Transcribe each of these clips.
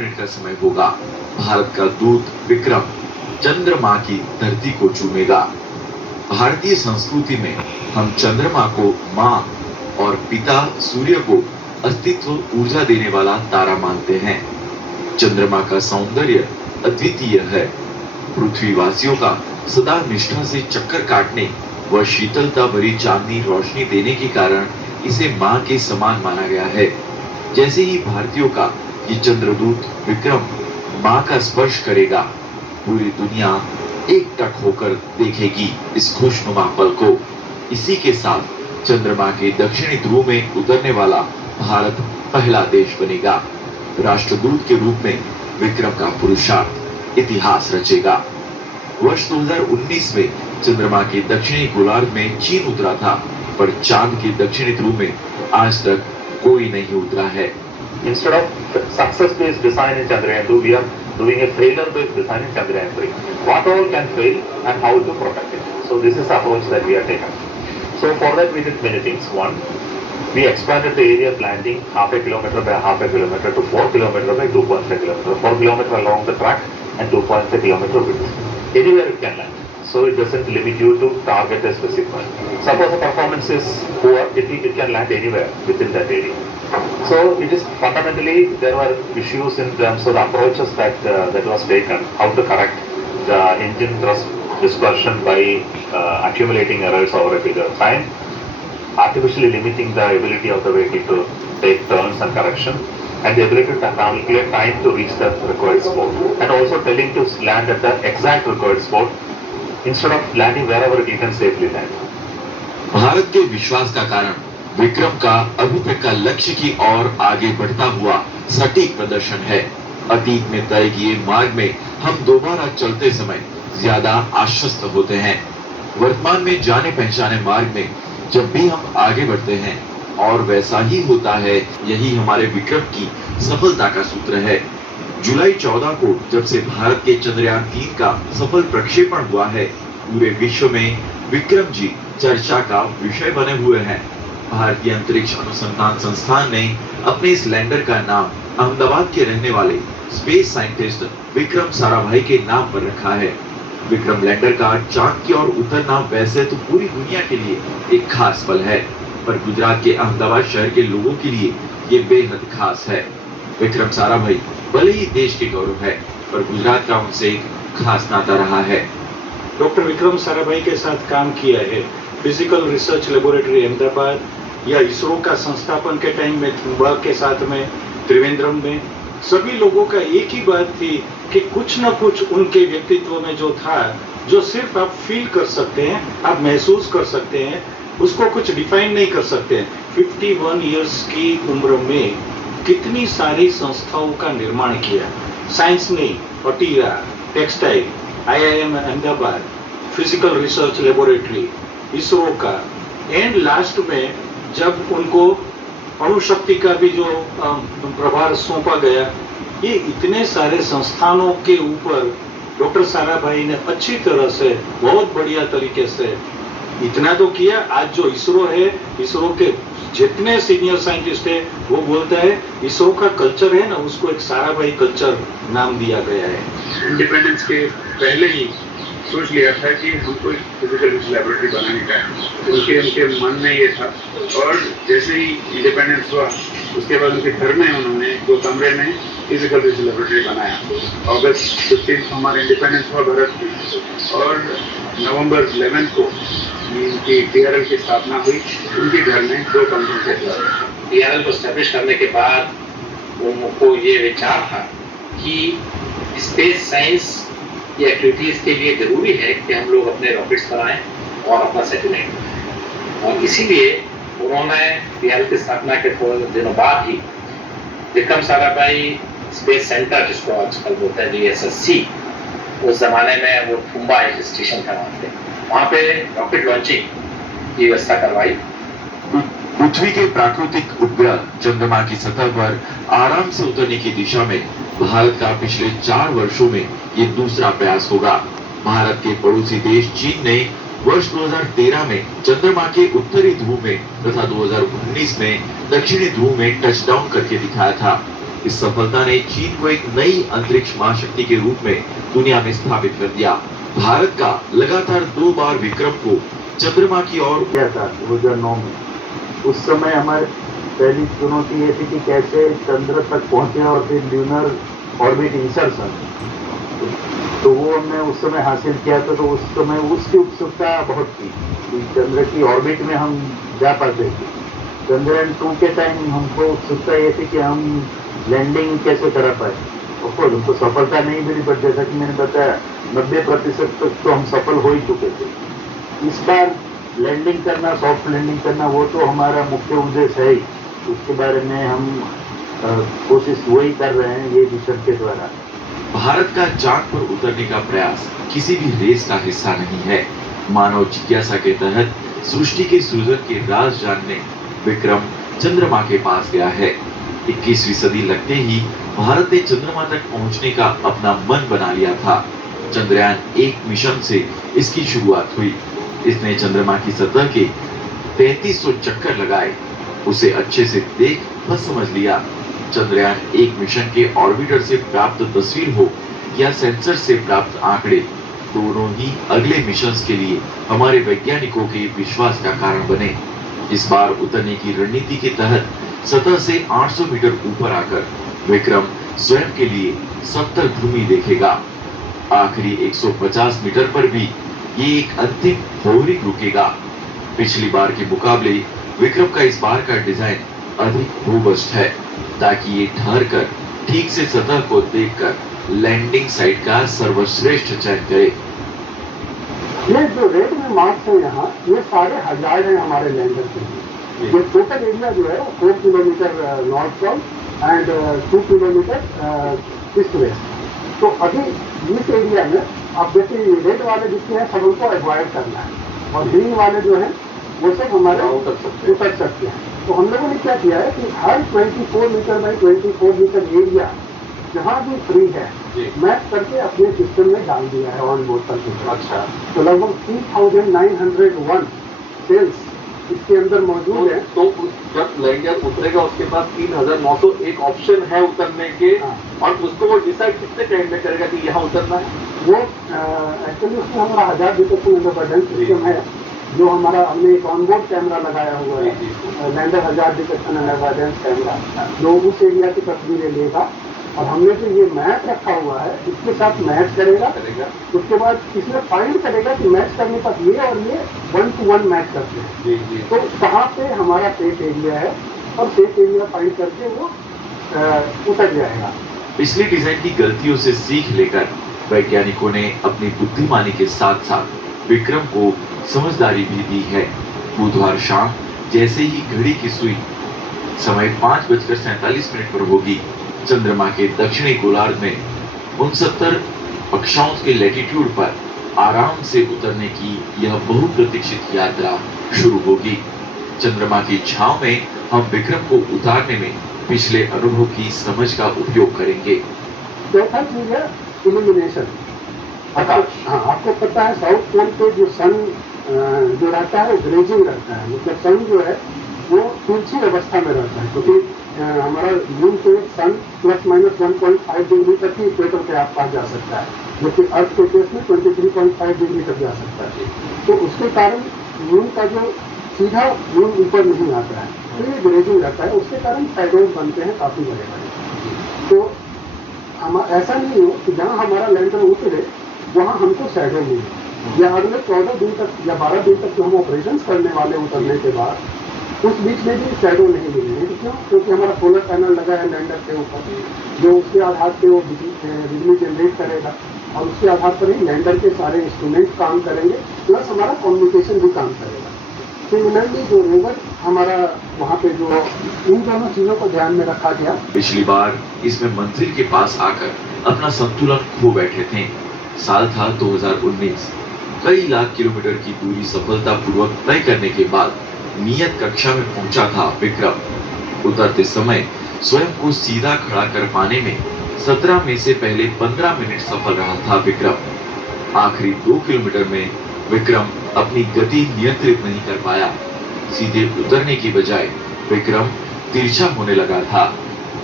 Minute का समय होगा। भारत का दूत विक्रम चंद्रमा की धरती को चूमेगा। भारतीय संस्कृति में हम चंद्रमा को मां और पिता सूर्य को अस्तित्व ऊर्जा देने वाला तारा मानते हैं। चंद्रमा का सौंदर्य अद्वितीय है। पृथ्वीवासियों का सदा निष्ठा से चक्कर काटने व शीतलता भरी चांदनी रोशनी देने के कारण इसे मां के समान माना गया है। जैसे ही भारतीयों का ये चंद्रदूत विक्रम मां का स्पर्श करेगा, पूरी दुनिया एकटक होकर देखेगी इस खुशनुमा पल को। इसी के साथ चंद्रमा के दक्षिणी ध्रुव में उतरने वाला भारत पहला देश बनेगा। राष्ट्रदूत के रूप में विक्रम का पुरुषार्थ इतिहास रचेगा। वर्ष 2019 में चंद्रमा के दक्षिणी गोलार्ध में चीन उतरा था, पर चांद के दक्षिणी ध्रुव में आज तक कोई नहीं उतरा है। Instead of success-based design in Chandrayaan-2, we are doing a failure-based design in Chandrayaan-3. What all can fail and how to protect it. So this is the approach that we are taken. So for that we did many things. One, we expanded the area of landing half a kilometer by half a kilometer to 4 kilometer by 2.5 kilometer. 4 kilometer along the track and 2.5 kilometer width. Anywhere it can land. So it doesn't limit you to target a specific point. Suppose the performance is poor, it can land anywhere within that area. So it is fundamentally, there were issues in terms of the approaches that was taken, how to correct the engine thrust dispersion by accumulating errors over a period of time, artificially limiting the ability of the vehicle to take turns and correction, and the ability to calculate time to reach the required spot, and also telling to land at the exact required spot instead of landing wherever it can safely land. Bharat के विश्वास का कारण विक्रम का अभी तक का लक्ष्य की ओर आगे बढ़ता हुआ सटीक प्रदर्शन है। अतीत में तय किए मार्ग में हम दोबारा चलते समय ज्यादा आश्वस्त होते हैं। वर्तमान में जाने पहचाने मार्ग में जब भी हम आगे बढ़ते हैं और वैसा ही होता है, यही हमारे विक्रम की सफलता का सूत्र है। जुलाई 14 को जब से भारत के चंद्रयान 3 का सफल प्रक्षेपण हुआ है, पूरे विश्व में विक्रम जी चर्चा का विषय बने हुए हैं। भारतीय अंतरिक्ष अनुसंधान संस्थान ने अपने इस लैंडर का नाम अहमदाबाद के रहने वाले स्पेस साइंटिस्ट विक्रम साराभाई के नाम पर रखा है। विक्रम लैंडर का चांद की ओर उतरना वैसे तो पूरी दुनिया के लिए एक खास पल है, पर गुजरात के अहमदाबाद शहर के लोगों के लिए ये बेहद खास है। विक्रम साराभाई भले ही देश के गौरव है, पर गुजरात का उनसे एक खास नाता रहा है। डॉक्टर विक्रम साराभाई के साथ काम किया है फिजिकल रिसर्च लेबोरेटरी अहमदाबाद या इसरो का संस्थापन के टाइम में थुम्बा के साथ में त्रिवेंद्रम में। सभी लोगों का एक ही बात थी कि कुछ न कुछ उनके व्यक्तित्व में जो था, जो सिर्फ आप फील कर सकते हैं, आप महसूस कर सकते हैं, उसको कुछ डिफाइन नहीं कर सकते हैं। 51 इयर्स की उम्र में कितनी सारी संस्थाओं का निर्माण किया। साइंस ने ATIRA, textile, IIM Ahmedabad, physical research laboratory, ISRO का, एंड लास्ट में जब उनको अणुशक्ति का भी जो प्रभार सौंपा गया, ये इतने सारे संस्थानों के ऊपर डॉक्टर साराभाई ने अच्छी तरह से, बहुत बढ़िया तरीके से इतना तो किया। आज जो इसरो है, इसरो के जितने सीनियर साइंटिस्ट है, वो बोलता है इसरो का कल्चर है ना, उसको एक साराभाई कल्चर नाम दिया गया है। इंडिपेंडेंस के पहले ही सोच लिया था कि हमको एक फिजिकल रिसर्च लैबोरेटरी बनाने का है। उनके मन में ये था, और जैसे ही इंडिपेंडेंस हुआ उसके बाद उनके घर में उन्होंने 2 कमरे में फिजिकल रिसर्च लैबोरेटरी बनाया। अगस्त 15 हमारा इंडिपेंडेंस हुआ भारत में, और नवंबर 11 को उनकी DRL की स्थापना हुई उनके घर में 2 कमरों के साथ। DRL को स्टैब्लिश करने के बाद उनको ये विचार था कि स्पेस साइंस ये एक्टिविटीज के लिए जरूरी है कि हम लोग अपने रॉकेट्स बनाएं और अपना सैटेलाइट बनाएं, और इसीलिए उन्होंने DRL की स्थापना के थोड़े दिनों बाद ही विक्रम साराभाई स्पेस सेंटर, जिसको आजकल बोलते हैं VSSC, उस जमाने में वो थुम्बा एक स्टेशन था वहाँ पे रॉकेट लॉन्चिंग की व्यवस्था करवाई। पृथ्वी के प्राकृतिक उपग्रह चंद्रमा की सतह पर आराम से उतरने की दिशा में भारत का पिछले 4 वर्षों में ये दूसरा प्रयास होगा। भारत के पड़ोसी देश चीन ने वर्ष 2013 में चंद्रमा के उत्तरी ध्रुव में तथा 2019 में दक्षिणी ध्रुव में टचडाउन करके दिखाया था। इस सफलता ने चीन को एक नई अंतरिक्ष महाशक्ति के रूप में दुनिया में स्थापित कर दिया। भारत का लगातार 2 बार विक्रम को चंद्रमा की ओर किया था 2009 में। उस समय हमारे पहली चुनौती ये थी कि कैसे चंद्र तक पहुंचे और फिर ल्यूनर ऑर्बिट इंसर्शन, तो वो हमने उस समय हासिल किया था। तो उस समय उसकी उत्सुकता बहुत थी कि चंद्र की ऑर्बिट में हम जा पाते थे। चंद्रयान 2 के टाइम हमको उत्सुकता ये थी कि हम लैंडिंग कैसे करा पाए। ऑफकोर्स हमको सफलता नहीं मिली, पर जैसा कि मैंने बताया 90% तक तो हम सफल हो ही चुके थे। इस बार लैंडिंग करना, सॉफ्ट लैंडिंग करना, वो तो हमारा मुख्य उद्देश्य है ही। उसके बारे में हम कोशिश वही कर रहे हैं ये मिशन के द्वारा। भारत का चांद पर उतरने का प्रयास किसी भी रेस का हिस्सा नहीं है। मानव जिज्ञासा के तहत सृष्टि के सृजन के राज जानने विक्रम चंद्रमा के पास गया है। 21वीं सदी लगते ही भारत ने चंद्रमा तक पहुंचने का अपना मन बना लिया था। चंद्रयान 1 मिशन से इसकी शुरुआत हुई। इसने चंद्रमा की सतह के 3300 चक्कर लगाए, उसे अच्छे से देख बस समझ लिया। चंद्रयान 1 मिशन के ऑर्बिटर से प्राप्त तस्वीर हो या सेंसर से प्राप्त आंकड़े, दोनों ही अगले मिशंस के लिए हमारे वैज्ञानिकों के विश्वास का कारण बने। इस बार उतरने की रणनीति के तहत सतह से 800 मीटर ऊपर आकर विक्रम स्वयं के लिए सप्तध्रुवी देखेगा। आखिरी 150 मीटर पर भी ये एक अंतिम होवरिंग रुकेगा। पिछली बार के मुकाबले विक्रम का इस बार का डिजाइन अधिक रोबस्ट है, ताकि ये ठहर कर ठीक से सतह को देखकर लैंडिंग साइट का सर्वश्रेष्ठ चयन करे। ये जो रेड में मार्क्स है यहाँ, ये सारे हजार हैं हमारे लैंडर के लिए। ये टोटल एरिया जो है वो 4 kilometre north south and 2 kilometre east west. तो अभी इस एरिया में अब जैसे रेड वाले जितने हैं सब उनको अवॉइड करना है, और ग्रीन वाले जो हैं वो सब हमारे उतर सकते हैं। तो हम लोगों ने क्या किया है कि हर 24 मीटर बाई 24 मीटर एरिया जहाँ भी फ्री है मैप करके अपने सिस्टम में डाल दिया है ऑन बोर्ड पर। अच्छा, तो लगभग 3901 सेल्स इसके अंदर मौजूद है। तो जब लैंडर उतरेगा उसके पास 3901 ऑप्शन है उतरने के, और उसको वो डिसाइड कितने टाइम में करेगा कि यहाँ उतरना है? वो एक्चुअली उसमें हमारा 1000 डिटेक्शन एंड अवॉइडेंस सिस्टम है, जो हमारा हमने एक ऑनबोर्ड कैमरा लगाया हुआ है, lander 1000 detection and avoidance camera, जो उस एरिया की तस्वीरें लेगा और हमने जो ये मैप रखा हुआ है इसके साथ मैच करेगा। उसके बाद इसमें फाइंड करेगा कि मैच करने पर ये और ये 1 to 1 मैच करते हैं, तो कहाँ पे हमारा सेफ एरिया है, और सेफ एरिया फाइंड करके वो उतर जाएगा। पिछली डिजाइन की गलतियों से सीख लेकर वैज्ञानिकों ने अपनी बुद्धिमानी के साथ साथ विक्रम को समझदारी भी दी है। बुधवार शाम जैसे ही घड़ी की सुई समय 5:47 पर होगी, चंद्रमा के दक्षिणी गोलार्ध में 69 अक्षांश के लैटिट्यूड पर आराम से उतरने की यह बहुप्रतीक्षित यात्रा शुरू होगी। चंद्रमा की छांव में हम विक्रम को उतारने में पिछले अनुभव की समझ का उपयोग करेंगे। चौथा चीज है इल्यूमिनेशन। हाँ, आपको पता है साउथ पोल पे जो सन जो रहता है वो ग्रेजिंग रहता है, मतलब सन जो है वो तिरछी अवस्था में रहता है, क्योंकि हमारा मून पे सन ±1.5 डिग्री तक ही इक्वेटर के आसपास जा सकता है, जबकि अर्थ के केस में 23.5 डिग्री तक जा सकता है। तो उसके कारण मून का जो सीधा मून ऊपर नहीं आता है, तो ये ग्रेजिंग रहता है, उसके कारण शैडोज बनते हैं काफी बड़े बड़े। तो हम ऐसा नहीं हो कि जहाँ हमारा लैंडर उतरे वहाँ हमको शैडो मिले, या अगले 14 दिन तक या 12 दिन तक जो हम ऑपरेशन करने वाले उतरने के बाद उस बीच में भी शैडो नहीं मिलेंगे। क्यों? क्योंकि हमारा सोलर पैनल लगा है लैंडर के ऊपर, जो उसके आधार पे वो बिजली जनरेट करेगा, और उसके आधार पर ही लैंडर के सारे इंस्ट्रूमेंट काम करेंगे, प्लस हमारा कम्युनिकेशन भी काम करेगा। सिमिलरली जो रोवर हमारा वहाँ पे जो इन दोनों चीज़ों को ध्यान में रखा गया। पिछली बार इसमें मंजिल के पास आकर अपना संतुलन खो बैठे थे। साल था 2019। कई लाख किलोमीटर की दूरी सफलतापूर्वक तय करने के बाद नियत कक्षा में पहुंचा था विक्रम। उतरते समय स्वयं को सीधा खड़ा कर पाने में 17 में से पहले 15 मिनट सफल रहा था विक्रम। आखिरी 2 किलोमीटर में विक्रम अपनी गति नियंत्रित नहीं कर पाया। सीधे उतरने की बजाय विक्रम तिरछा होने लगा था।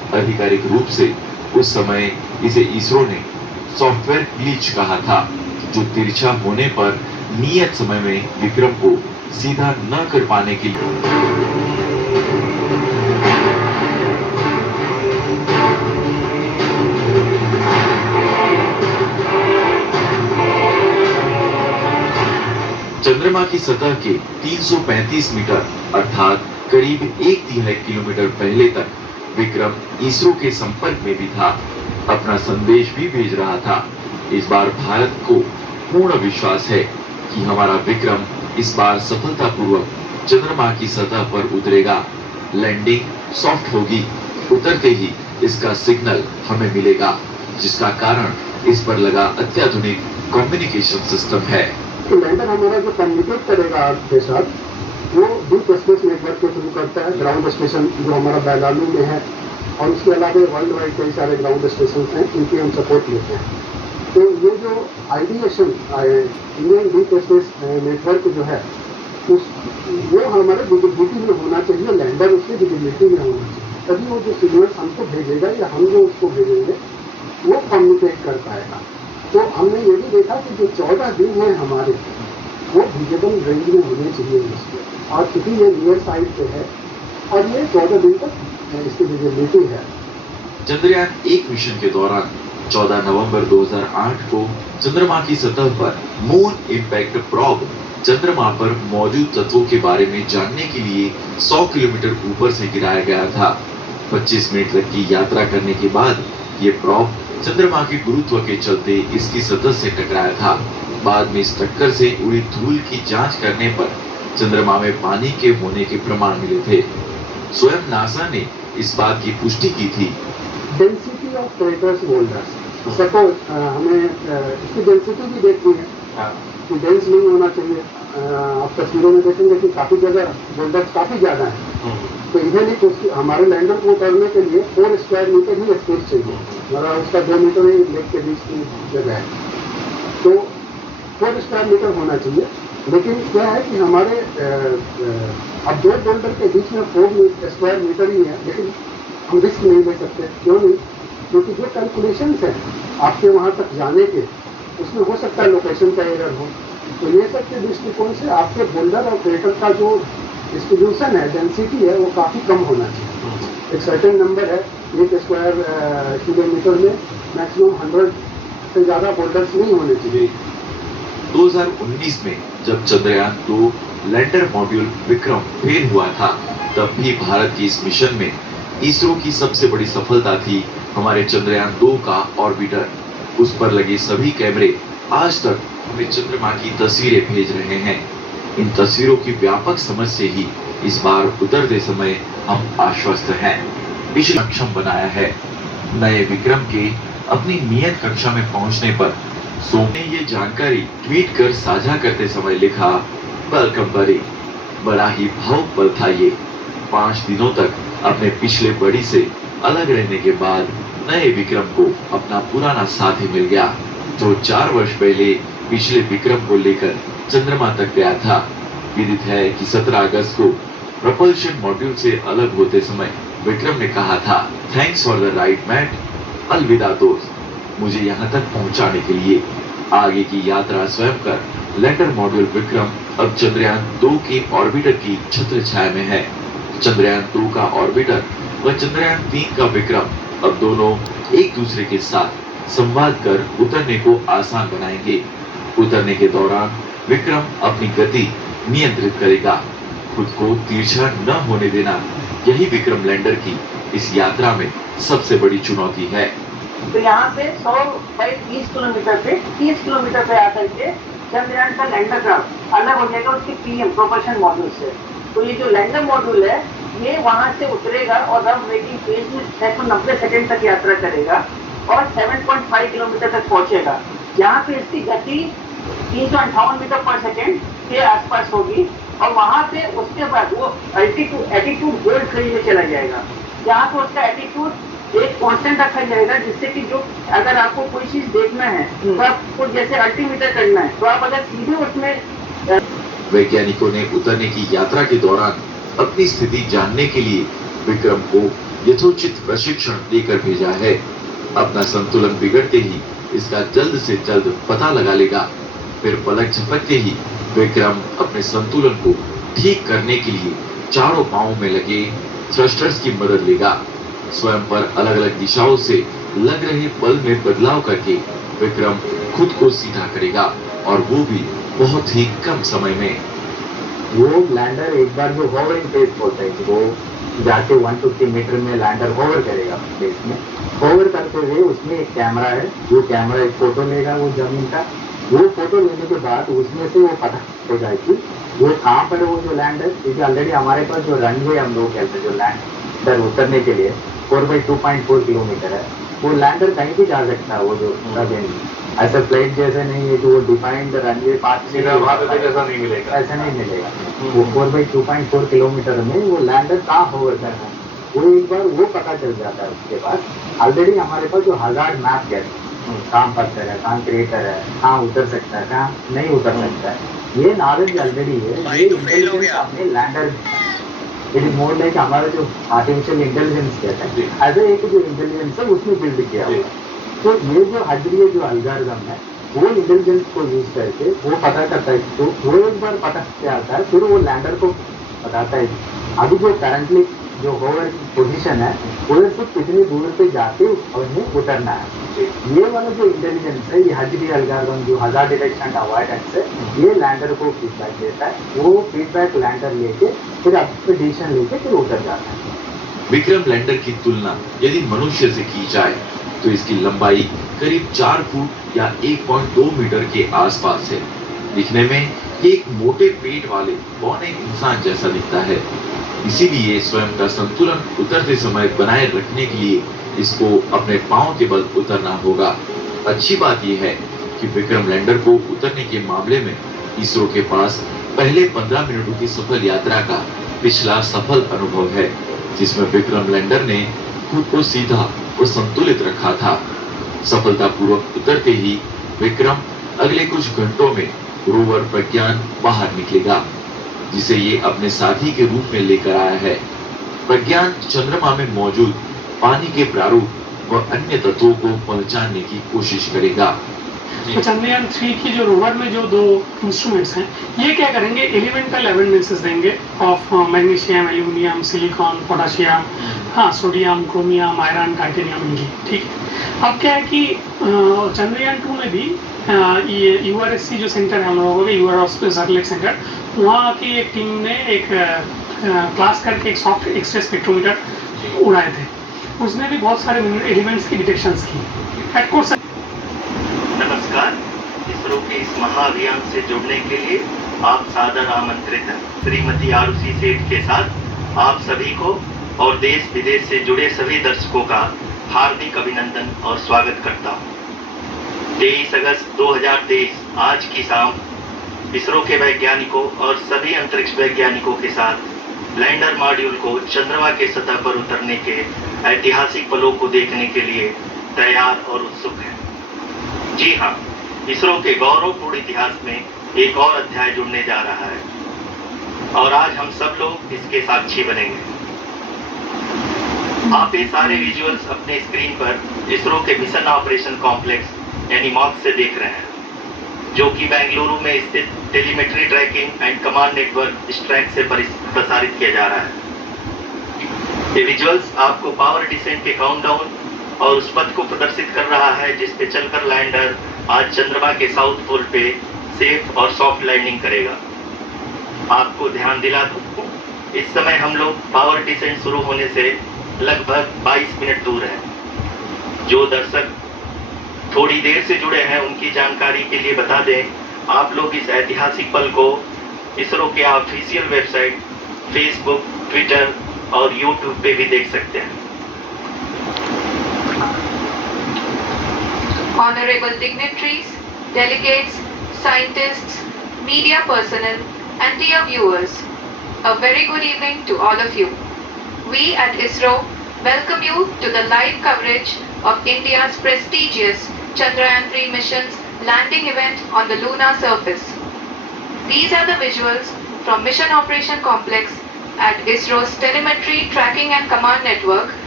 आधिकारिक रूप से उस समय इसे इसरो ने सॉफ्टवेयर ग्लिच कहा था, जो तिरछा होने पर नियत समय में विक्रम को सीधा न कर पाने के लिए चंद्रमा की सतह के 335 मीटर अर्थात करीब 1/3 किलोमीटर पहले तक विक्रम इसरो के संपर्क में भी था, अपना संदेश भी भेज रहा था। इस बार भारत को पूर्ण विश्वास है कि हमारा विक्रम इस बार सफलतापूर्वक चंद्रमा की सतह पर उतरेगा। लैंडिंग सॉफ्ट होगी, उतरते ही इसका सिग्नल हमें मिलेगा, जिसका कारण इस पर लगा अत्याधुनिक कम्युनिकेशन सिस्टम है। तो लैंडर हमारा जो कम्युनिकेट करेगा अर्थ के साथ, वो डीप स्पेस नेटवर्क के थ्रू करता है। ग्राउंड स्टेशन जो हमारा बेंगलुरु में है और उसके अलावा वर्ल्ड वाइड कई सारे ग्राउंड स्टेशन हैं, इनकी हम सपोर्ट लेते हैं। तो ये जो ideation Indian deep space network जो है वो हमारे विजिबिलिटी में होना चाहिए, लैंडर उसकी विजिबिलिटी में होना चाहिए, तभी वो जो सिग्नल हमको भेजेगा या हम जो उसको भेजेंगे वो कम्युनिकेट कर पाएगा। तो हमने ये भी देखा कि जो 14 दिन हैं हमारे, वो विजिबल रेंज में होने चाहिए इसके, और चूंकि ये नियर साइड पे है और ये 14 दिन तक इसकी विजिबिलिटी है। चंद्रयान 1 मिशन के दौरान 14 नवंबर 2008 को चंद्रमा की सतह पर मून इंपैक्ट प्रोब चंद्रमा पर मौजूद तत्वों के बारे में जानने के लिए 100 किलोमीटर ऊपर से गिराया गया था। 25 मिनट तक की यात्रा करने के बाद ये प्रोब चंद्रमा के गुरुत्व के चलते इसकी सतह से टकराया था। बाद में इस टक्कर से उड़ी धूल की जांच करने पर चंद्रमा में पानी के होने के प्रमाण मिले थे। स्वयं नासा ने इस बात की पुष्टि की थी। Density of craters boulders, suppose हमें इसकी डेंसिटी भी देखनी है कि डेंस नहीं होना चाहिए। आप तस्वीरों में देखेंगे कि काफी जगह बोल्डर्स काफी ज्यादा है, तो इधर ही हमारे लैंडर को उतरने के लिए 4 स्क्वायर मीटर ही स्पेस चाहिए, हमारा उसका 2 मीटर ही लेग के बीच की जगह है, तो 4 स्क्वायर मीटर होना चाहिए। लेकिन क्या है कि हमारे अब 2 बोल्डर के बीच में 4 स्क्वायर मीटर ही है, लेकिन हम रिस्क नहीं ले सकते। क्यों नहीं? क्योंकि जो कैलकुलेशंस हैं आपके वहाँ तक जाने के, उसमें हो सकता है लोकेशन का एरर हो। तो ये सब के दृष्टिकोण से आपके बोल्डर और क्रेटर का जो डिस्ट्रीब्यूशन है, डेंसिटी है, वो काफ़ी कम होना चाहिए। एक सर्टेन नंबर है, 1 स्क्वायर किलोमीटर में मैक्सिमम 100 से ज़्यादा बोल्डर्स नहीं होने चाहिए। 2019 में जब Chandrayaan 2 lander module Vikram fail हुआ था, तब भी भारत की इस मिशन में इसरो की सबसे बड़ी सफलता थी हमारे चंद्रयान 2 का ऑर्बिटर। उस पर लगे सभी कैमरे आज तक हमें चंद्रमा की तस्वीरें भेज रहे हैं। इन तस्वीरों की व्यापक समझ से ही इस बार उतरते समय हम आश्वस्त हैं। मिशन सक्षम बनाया है। नए विक्रम के अपनी नियत कक्षा में पहुंचने पर सोम ने ये जानकारी ट्वीट कर साझा करते समय लिखा, वेलकम बड़ी, बड़ा ही भावुक पल था ये। 5 दिनों तक अपने पिछले बड़ी से अलग रहने के बाद नए विक्रम को अपना पुराना साथी मिल गया, जो 4 वर्ष पहले पिछले विक्रम को लेकर चंद्रमा तक गया था। विदित है कि 17 अगस्त को प्रपल्शन मॉड्यूल से अलग होते समय विक्रम ने कहा था, thanks for the ride mat, अलविदा दोस्त, मुझे यहाँ तक पहुँचाने के लिए। आगे की यात्रा स्वयं कर लैंडर मॉड्यूल विक्रम अब चंद्रयान 2 की ऑर्बिटर की छत्र छाया में है। चंद्रयान 2 का ऑर्बिटर व चंद्रयान 3 का विक्रम अब दोनों एक दूसरे के साथ संवाद कर उतरने को आसान बनाएंगे। उतरने के दौरान विक्रम अपनी गति नियंत्रित करेगा। खुद को तिरछा न होने देना, यही विक्रम लैंडर की इस यात्रा में सबसे बड़ी चुनौती है। तो यहाँ पे 100 बाई 30 किलोमीटर पे 30 किलोमीटर पे आकर के चंद्रयान का लैंडर क्राफ्ट अलग हो जाएगा उसके पीएम प्रोपल्शन मॉड्यूल से। तो ये जो लैंडर मॉड्यूल है, ये वहां से उतरेगा और रफ ब्रेकिंग फेज में 690 सेकंड तक यात्रा करेगा और 7.5 किलोमीटर तक पहुंचेगा। यहाँ पे इसकी गति 358 मीटर पर सेकंड के आसपास होगी और वहां पे उसके बाद वो एटीट्यूड गोल्ड फेज में चला जाएगा। यहाँ पे उसका एटीट्यूड एक कांस्टेंट रखा जाएगा, जिससे कि जो अगर आपको कोई चीज देखना है तो आपको जैसे अल्टीमीटर करना है, तो आप अगर सीधे उसमें। वैज्ञानिकों ने उतरने की यात्रा के दौरान अपनी स्थिति जानने के लिए विक्रम को यथोचित प्रशिक्षण देकर भेजा है। अपना संतुलन बिगड़ते ही इसका जल्द से जल्द पता लगा लेगा। फिर पलक झपकते ही विक्रम अपने संतुलन को ठीक करने के लिए चारों पांवों में लगे थ्रस्टर्स की मदद लेगा। स्वयं पर अलग अलग दिशाओं से लग रहे बल में बदलाव करके विक्रम खुद को सीधा करेगा और वो भी बहुत ही कम समय में। वो लैंडर एक बार जो होवरिंग फेज होता है, वो जाके 150 मीटर में लैंडर होवर करेगा स्पेस में। होवर करते हुए उसमें एक कैमरा है, वो कैमरा एक फोटो लेगा वो जमीन का। वो फोटो लेने के बाद उसमें से वो पता चलेगा कि वो कहाँ पर है वो जो लैंड है। क्योंकि ऑलरेडी हमारे पास जो रनवे हम लोग कहते हैं जो लैंडर उतरने के लिए 4/2.4 किलोमीटर है, वो लैंडर कहीं भी जा सकता है। वो जो ऐसा फ्लाइट जैसे नहीं है कि वो डिफाइंड रनवे पाथ जैसा नहीं मिलेगा, ऐसा नहीं मिलेगा। वो 4/2.4 किलोमीटर में वो लैंडर कहाँ होवर कर रहा है, वो एक बार वो पता चल जाता है। उसके बाद ऑलरेडी हमारे पास जो हजार्ड मैप कहते हैं, कहाँ पत्थर है, कहाँ क्रेटर है, कहाँ उतर सकता है, कहाँ नहीं उतर सकता है, ये नॉलेज ऑलरेडी है। ये इंटेलिजेंस अपने lander it is more like हमारा जो आर्टिफिशियल इंटेलिजेंस कहते हैं, ऐसे एक जो इंटेलिजेंस है उसमें बिल्ड किया हुआ। तो ये जो हजरिया जो एल्गोरिथम है वो इंटेलिजेंस को यूज करके वो पता करता है। तो वो एक बार पता चलता है, फिर वो लैंडर को बताता है अभी जो करंटली जो होवर पोजीशन है उधर से कितनी दूर पे जाके उन्हें उतरना है। ये वाला जो इंटेलिजेंस है, ये हजरी एल्गोरिथम जो हजार्ड डिटेक्शन अवॉइडेंस है, ये लैंडर को फीडबैक देता है। वो फीडबैक लैंडर लेके फिर अपने डिसीजन लेके फिर उतर जाता है। विक्रम लैंडर की तुलना यदि मनुष्य से की जाए तो इसकी लंबाई करीब 4 फुट या 1.2 मीटर के आसपास है। दिखने में एक मोटे पेट वाले बौने इंसान जैसा दिखता है। इसीलिए स्वयं का संतुलन उतरते समय बनाए रखने के लिए इसको अपने पांव के बल उतरना होगा। अच्छी बात यह है कि विक्रम लैंडर को उतरने के मामले में इसरो के पास पहले 15 मिनटों की सफल यात्रा का पिछला सफल अनुभव है, जिसमें विक्रम लैंडर ने खुद को सीधा और संतुलित रखा था। सफलतापूर्वक उतरते ही विक्रम अगले कुछ घंटों में रोवर प्रज्ञान बाहर निकलेगा, जिसे ये अपने साथी के रूप में लेकर आया है। प्रज्ञान चंद्रमा में मौजूद पानी के प्रारूप व अन्य तत्वों को पहचानने की कोशिश करेगा। तो चंद्रयान 3 की जो रोवर में जो 2 इंस्ट्रूमेंट्स हैं, ये क्या करेंगे, एलिमेंटल एविडेंसेस देंगे of magnesium, aluminium, silicon, potassium, हाँ सोडियम, क्रोमियम, आयरन, टाइटेनियम इनकी। ठीक है, अब क्या है कि चंद्रयान 2 में भी ये यूआरएससी जो सेंटर है हम लोगों का, यूआरएस सैटेलाइट सेंटर, वहाँ की एक टीम ने एक क्लास करके एक सॉफ्ट एक्सरे स्पेक्ट्रोमीटर उड़ाए थे। उसने भी बहुत सारे एलिमेंट्स की डिटेक्शंस की। एट कोर्स नमस्कार, इसरो के इस महाअभियान से जुड़ने के लिए आप सादर आमंत्रित हैं। श्रीमती आरुषि सेठ के साथ आप सभी को और देश विदेश से जुड़े सभी दर्शकों का हार्दिक अभिनंदन और स्वागत करता हूँ। 23 अगस्त 2023 आज की शाम इसरो के वैज्ञानिकों और सभी अंतरिक्ष वैज्ञानिकों के साथ लैंडर मॉड्यूल को चंद्रमा के सतह पर उतरने के ऐतिहासिक पलों को देखने के लिए तैयार और उत्सुक है। जी हाँ, इसरो के गौरवपूर्ण इतिहास में एक और अध्याय जुड़ने जा रहा है और आज हम सब लोग इसके साक्षी बनेंगे। आप ये सारे विजुअल्स अपने स्क्रीन पर इसरो के मिशन ऑपरेशन कॉम्प्लेक्स यानी मॉक्स से देख रहे हैं, जो कि बेंगलुरु में स्थित telemetry tracking and command network स्ट्रैक से प्रसारित किया जा रहा है। ये विजुअल्स आपको पावर डिसेंट के काउंटडाउन और उस पथ को प्रदर्शित कर रहा है जिस पे चलकर लैंडर आज चंद्रमा के साउथ पोल पे सेफ और सॉफ्ट लैंडिंग करेगा। आपको ध्यान दिला दूं, इस समय हम लोग पावर डिसेंट शुरू होने से लगभग 22 मिनट दूर है। जो दर्शक थोड़ी देर से जुड़े हैं उनकी जानकारी के लिए बता दें, आप लोग इस ऐतिहासिक पल को इसरो के ऑफिशियल वेबसाइट, फेसबुक, ट्विटर और यूट्यूब पे भी देख सकते हैं। Honorable dignitaries, delegates, scientists, media personnel, and dear viewers, a very good evening to all of you. We at ISRO welcome you to the live coverage of India's prestigious Chandrayaan 3 mission's landing event on the lunar surface. These are the visuals from Mission Operation Complex at ISRO's Telemetry Tracking and Command Network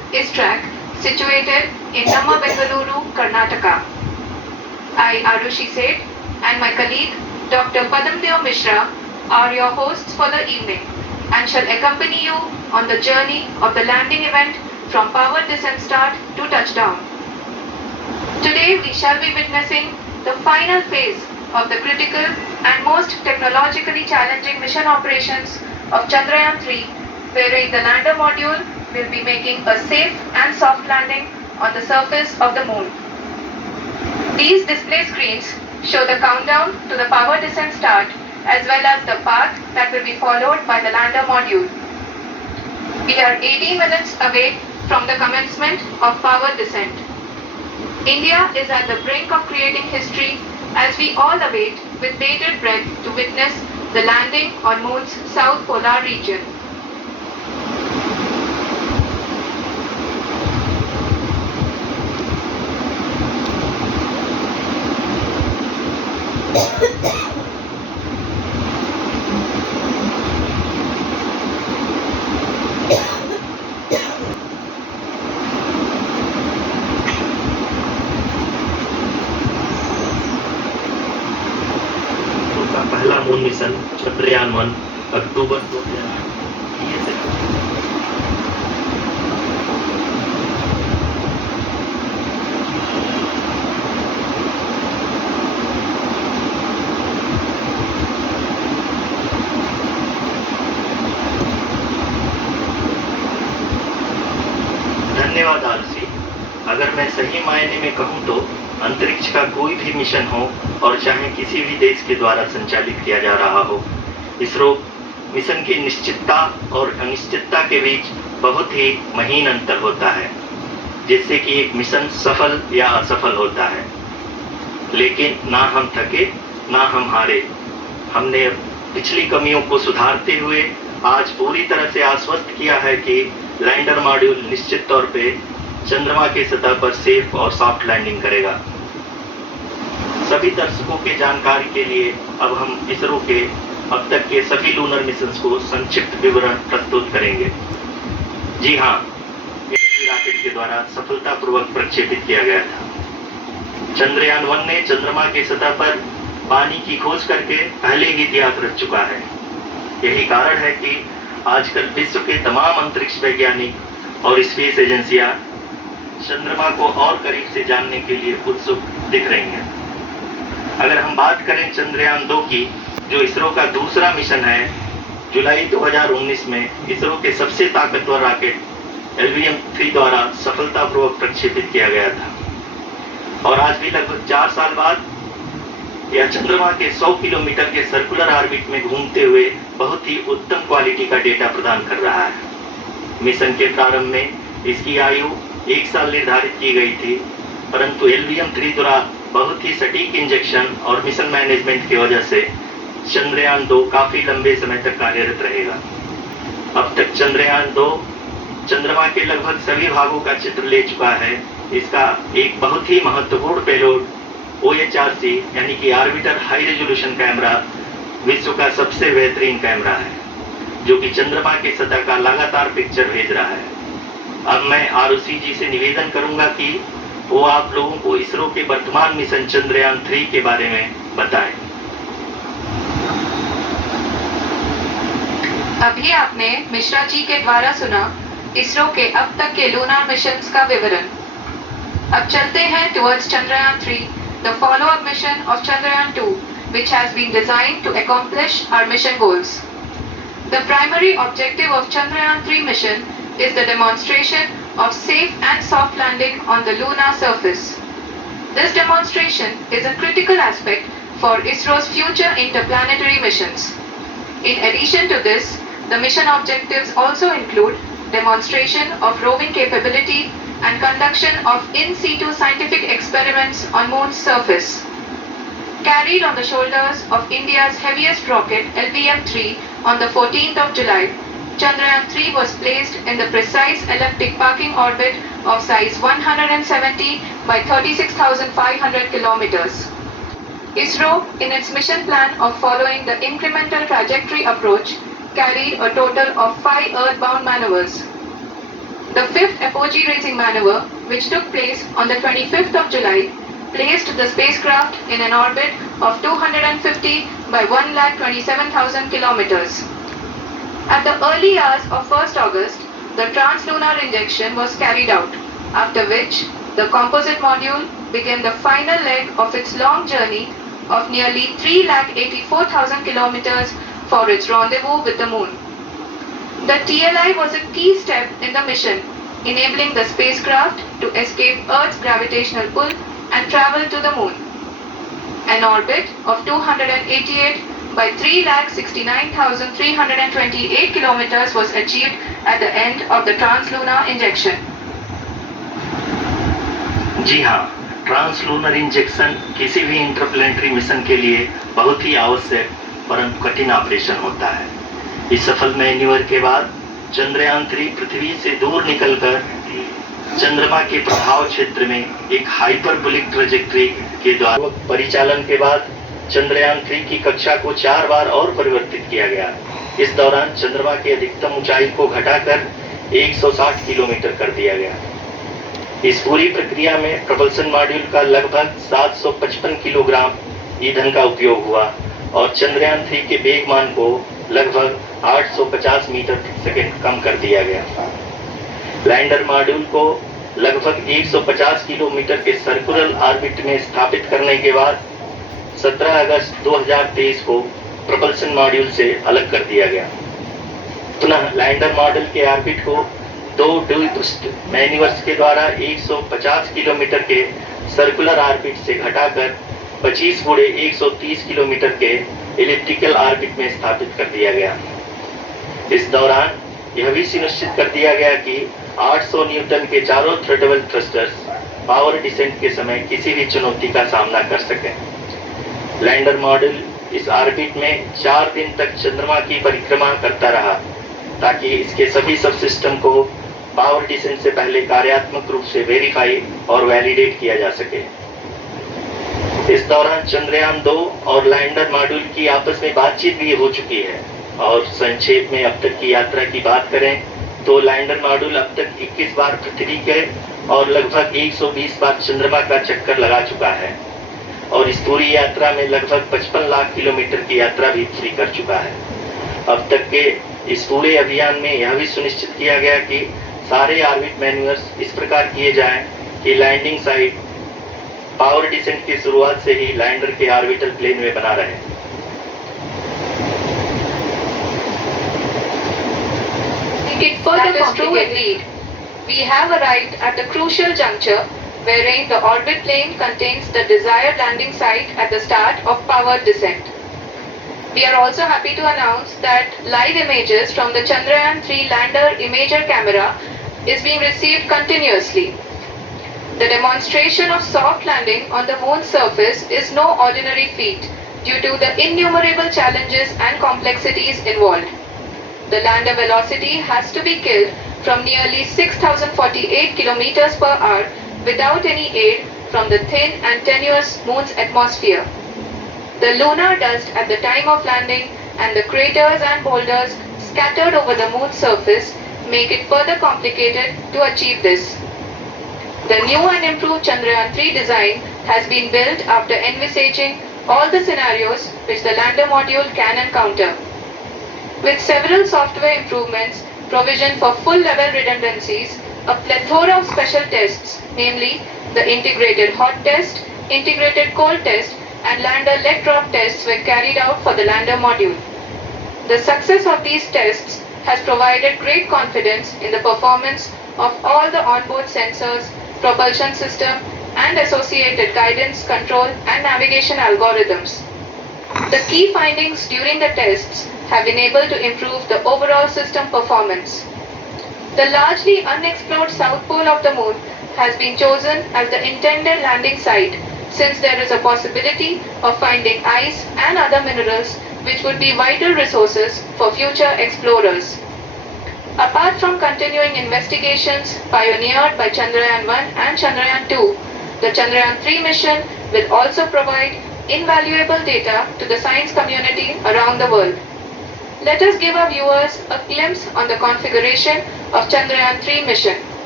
is track situated in Namma Bengaluru, Karnataka. I, Arushi Seth, and my colleague Dr. Padamdev Mishra are your hosts for the evening and shall accompany you on the journey of the landing event from power descent start to touchdown. Today we shall be witnessing the final phase of the critical and most technologically challenging mission operations of Chandrayaan-3, wherein the lander module will be making a safe and soft landing on the surface of the moon. These display screens show the countdown to the power descent start as well as the path that will be followed by the lander module. We are 18 minutes away from the commencement of power descent. India is at the brink of creating history as we all await with bated breath to witness the landing on Moon's south polar region. पहला moon mission Chandrayaan one अक्टूबर 2008 से धन्यवाद RC. अगर मैं सही मायने में कहूँ तो अंतरिक्ष का कोई भी मिशन हो और चाहे किसी भी देश के द्वारा संचालित किया जा रहा हो, इसरो मिशन की निश्चितता और अनिश्चितता के बीच बहुत ही महीन अंतर होता है, जिससे कि एक मिशन सफल या असफल होता है। लेकिन ना हम थके ना हम हारे। हमने पिछली कमियों को सुधारते हुए आज पूरी तरह से आश्वस्त किया है कि लैंडर मॉड्यूल निश्चित तौर पे चंद्रमा की सतह पर सेफ और सॉफ्ट लैंडिंग करेगा। सभी दर्शकों के जानकारी के लिए अब हम इसरो के अब तक के सभी लूनर मिशंस को संक्षिप्त विवरण प्रस्तुत करेंगे। जी हाँ, रॉकेट के द्वारा सफलतापूर्वक प्रक्षेपित किया गया था। चंद्रयान-1 ने चंद्रमा की सतह पर पानी की खोज करके पहले ही इतिहास रच चुका है। यही कारण है कि आजकल विश्व के तमाम अंतरिक्ष वैज्ञानिक और स्पेस एजेंसियां चंद्रमा को और करीब से जानने के लिए उत्सुक दिख रही हैं। अगर हम बात करें चंद्रयान-2 की, जो इसरो का दूसरा मिशन है, जुलाई 2019 में इसरो के सबसे ताकतवर रॉकेट LVM-3 द्वारा सफलतापूर्वक प्रक्षेपित किया गया था और आज भी लगभग 4 साल बाद यह चंद्रमा के 100 किलोमीटर के सर्कुलर ऑर्बिट में घूमते हुए बहुत ही उत्तम क्वालिटी का डेटा प्रदान कर रहा है। मिशन के प्रारंभ में इसकी आयु 1 साल निर्धारित की गई थी, परंतु LVM-3 द्वारा बहुत ही सटीक इंजेक्शन और मिशन मैनेजमेंट की वजह से चंद्रयान-2 काफी लंबे समय तक कार्यरत रहेगा। अब तक चंद्रयान-2 चंद्रमा के लगभग सभी भागों का चित्र ले चुका है। इसका एक बहुत ही महत्वपूर्ण पेलोड OHRC यानी कि ऑर्बिटर हाई रेजोल्यूशन कैमरा विश्व का सबसे बेहतरीन कैमरा है, जो कि चंद्रमा की सतह का लगातार पिक्चर भेज रहा है। अब मैं आरुषि जी से निवेदन करूंगा कि वो आप लोगों को इसरो के वर्तमान मिशन चंद्रयान-3 के बारे में बताएं। अभी आपने मिश्रा जी के द्वारा सुना इसरो के अब तक के लूनार मिशंस का विवरण। अब चलते हैं towards Chandrayaan-3, the follow-up mission of Chandrayaan-2, which has been designed to accomplish our mission goals. The primary objective of Chandrayaan-3 mission is the demonstration of safe and soft landing on the lunar surface. This demonstration is a critical aspect for ISRO's future interplanetary missions. In addition to this, the mission objectives also include demonstration of roving capability and conduction of in situ scientific experiments on Moon's surface. Carried on the shoulders of India's heaviest rocket LVM-3 on the 14th of July, Chandrayaan-3 was placed in the precise elliptic parking orbit of size 170 by 36,500 kilometers. ISRO, in its mission plan of following the incremental trajectory approach, carried a total of 5 earthbound maneuvers. The fifth apogee raising maneuver, which took place on the 25th of July, placed the spacecraft in an orbit of 250 by 1,27,000 kilometers. At the early hours of 1st August, the translunar injection was carried out, after which the composite module began the final leg of its long journey of nearly 3,84,000 kilometers for its rendezvous with the moon. The TLI was a key step in the mission, enabling the spacecraft to escape Earth's gravitational pull and travel to the moon. An orbit of 288 by 3,69,328 kilometers was achieved at the end of the translunar injection. जी हाँ, translunar injection किसी भी interplanetary mission के लिए बहुत ही आवश्यक परंतु कठिन operation होता है। इस सफल मैन्यूवर के बाद चंद्रयान 3 पृथ्वी से दूर निकलकर चंद्रमा के प्रभाव क्षेत्र में एक हाइपरबोलिक ट्रेजेक्टरी के द्वारा परिचालन के बाद चंद्रयान 3 की कक्षा को 4 बार और परिवर्तित किया गया। इस दौरान चंद्रमा की अधिकतम ऊंचाई को घटाकर 160 किलोमीटर कर दिया गया। इस पूरी प्रक्रिया में प्रपल्सन मॉड्यूल का लगभग 755 किलोग्राम ईंधन का उपयोग हुआ और चंद्रयान 3 के वेगमान को लगभग 850 मीटर प्रति सेकंड कम कर दिया गया। लैंडर मॉड्यूल को लगभग 150 किलोमीटर के सर्कुलर ऑर्बिट में स्थापित करने के बाद 17 अगस्त 2023 को प्रपल्सन मॉड्यूल से अलग कर दिया गया। पुनः लैंडर मॉड्यूल के ऑर्बिट को 2 ड्यूस्ट मैन्यूवर्स के द्वारा 150 किलोमीटर के सर्कुलर ऑर्बिट से घटाकर 25×130 किलोमीटर के इलिप्टिकल ऑर्बिट में स्थापित कर दिया गया। इस दौरान यह भी सुनिश्चित कर दिया गया कि 800 न्यूटन के चारों थ्रोटल थ्रस्टर्स पावर डिसेंट के समय किसी भी चुनौती का सामना कर सकें। लैंडर मॉड्यूल इस ऑर्बिट में 4 दिन तक चंद्रमा की परिक्रमा करता रहा ताकि इसके सभी सब सिस्टम को पावर डिसेंट से पहले कार्यात्मक रूप से वेरीफाई और वैलिडेट किया जा सके। इस दौरान चंद्रयान 2 और लैंडर मॉड्यूल की आपस में बातचीत भी हो चुकी है और संक्षेप में अब तक की यात्रा की बात करें तो लैंडर मॉड्यूल अब तक 21 बार पृथ्वी के और लगभग 120 बार चंद्रमा का चक्कर लगा चुका है और इस पूरी यात्रा में लगभग 55 लाख किलोमीटर की यात्रा भी पूरी कर चुका है। अब तक के इस पूरे अभियान में यह भी सुनिश्चित किया गया कि सारे ऑर्बिट मैन्यूवर्स इस प्रकार किए जाएं कि लैंडिंग साइट पावर डिसेंट की शुरुआत से ही लैंडर के ऑर्बिटल प्लेन में बना रहे। It further is true indeed. We have arrived at the crucial juncture wherein the orbit plane contains the desired landing site at the start of powered descent. We are also happy to announce that live images from the Chandrayaan 3 lander imager camera is being received continuously. The demonstration of soft landing on the moon's surface is no ordinary feat due to the innumerable challenges and complexities involved. The lander velocity has to be killed from nearly 6,048 kilometers per hour without any aid from the thin and tenuous moon's atmosphere. The lunar dust at the time of landing and the craters and boulders scattered over the moon's surface make it further complicated to achieve this. The new and improved Chandrayaan 3 design has been built after envisaging all the scenarios which the lander module can encounter. With several software improvements, provision for full level redundancies, a plethora of special tests, namely the integrated hot test, integrated cold test, and lander leg drop tests were carried out for the lander module. The success of these tests has provided great confidence in the performance of all the onboard sensors, propulsion system, and associated guidance, control, and navigation algorithms. The key findings during the tests have been able to improve the overall system performance. The largely unexplored south pole of the moon has been chosen as the intended landing site since there is a possibility of finding ice and other minerals which would be vital resources for future explorers. Apart from continuing investigations pioneered by Chandrayaan 1 and Chandrayaan 2, the Chandrayaan 3 mission will also provide invaluable data to the science community around the world. Let us give our viewers a glimpse on the configuration of Chandrayaan 3 mission.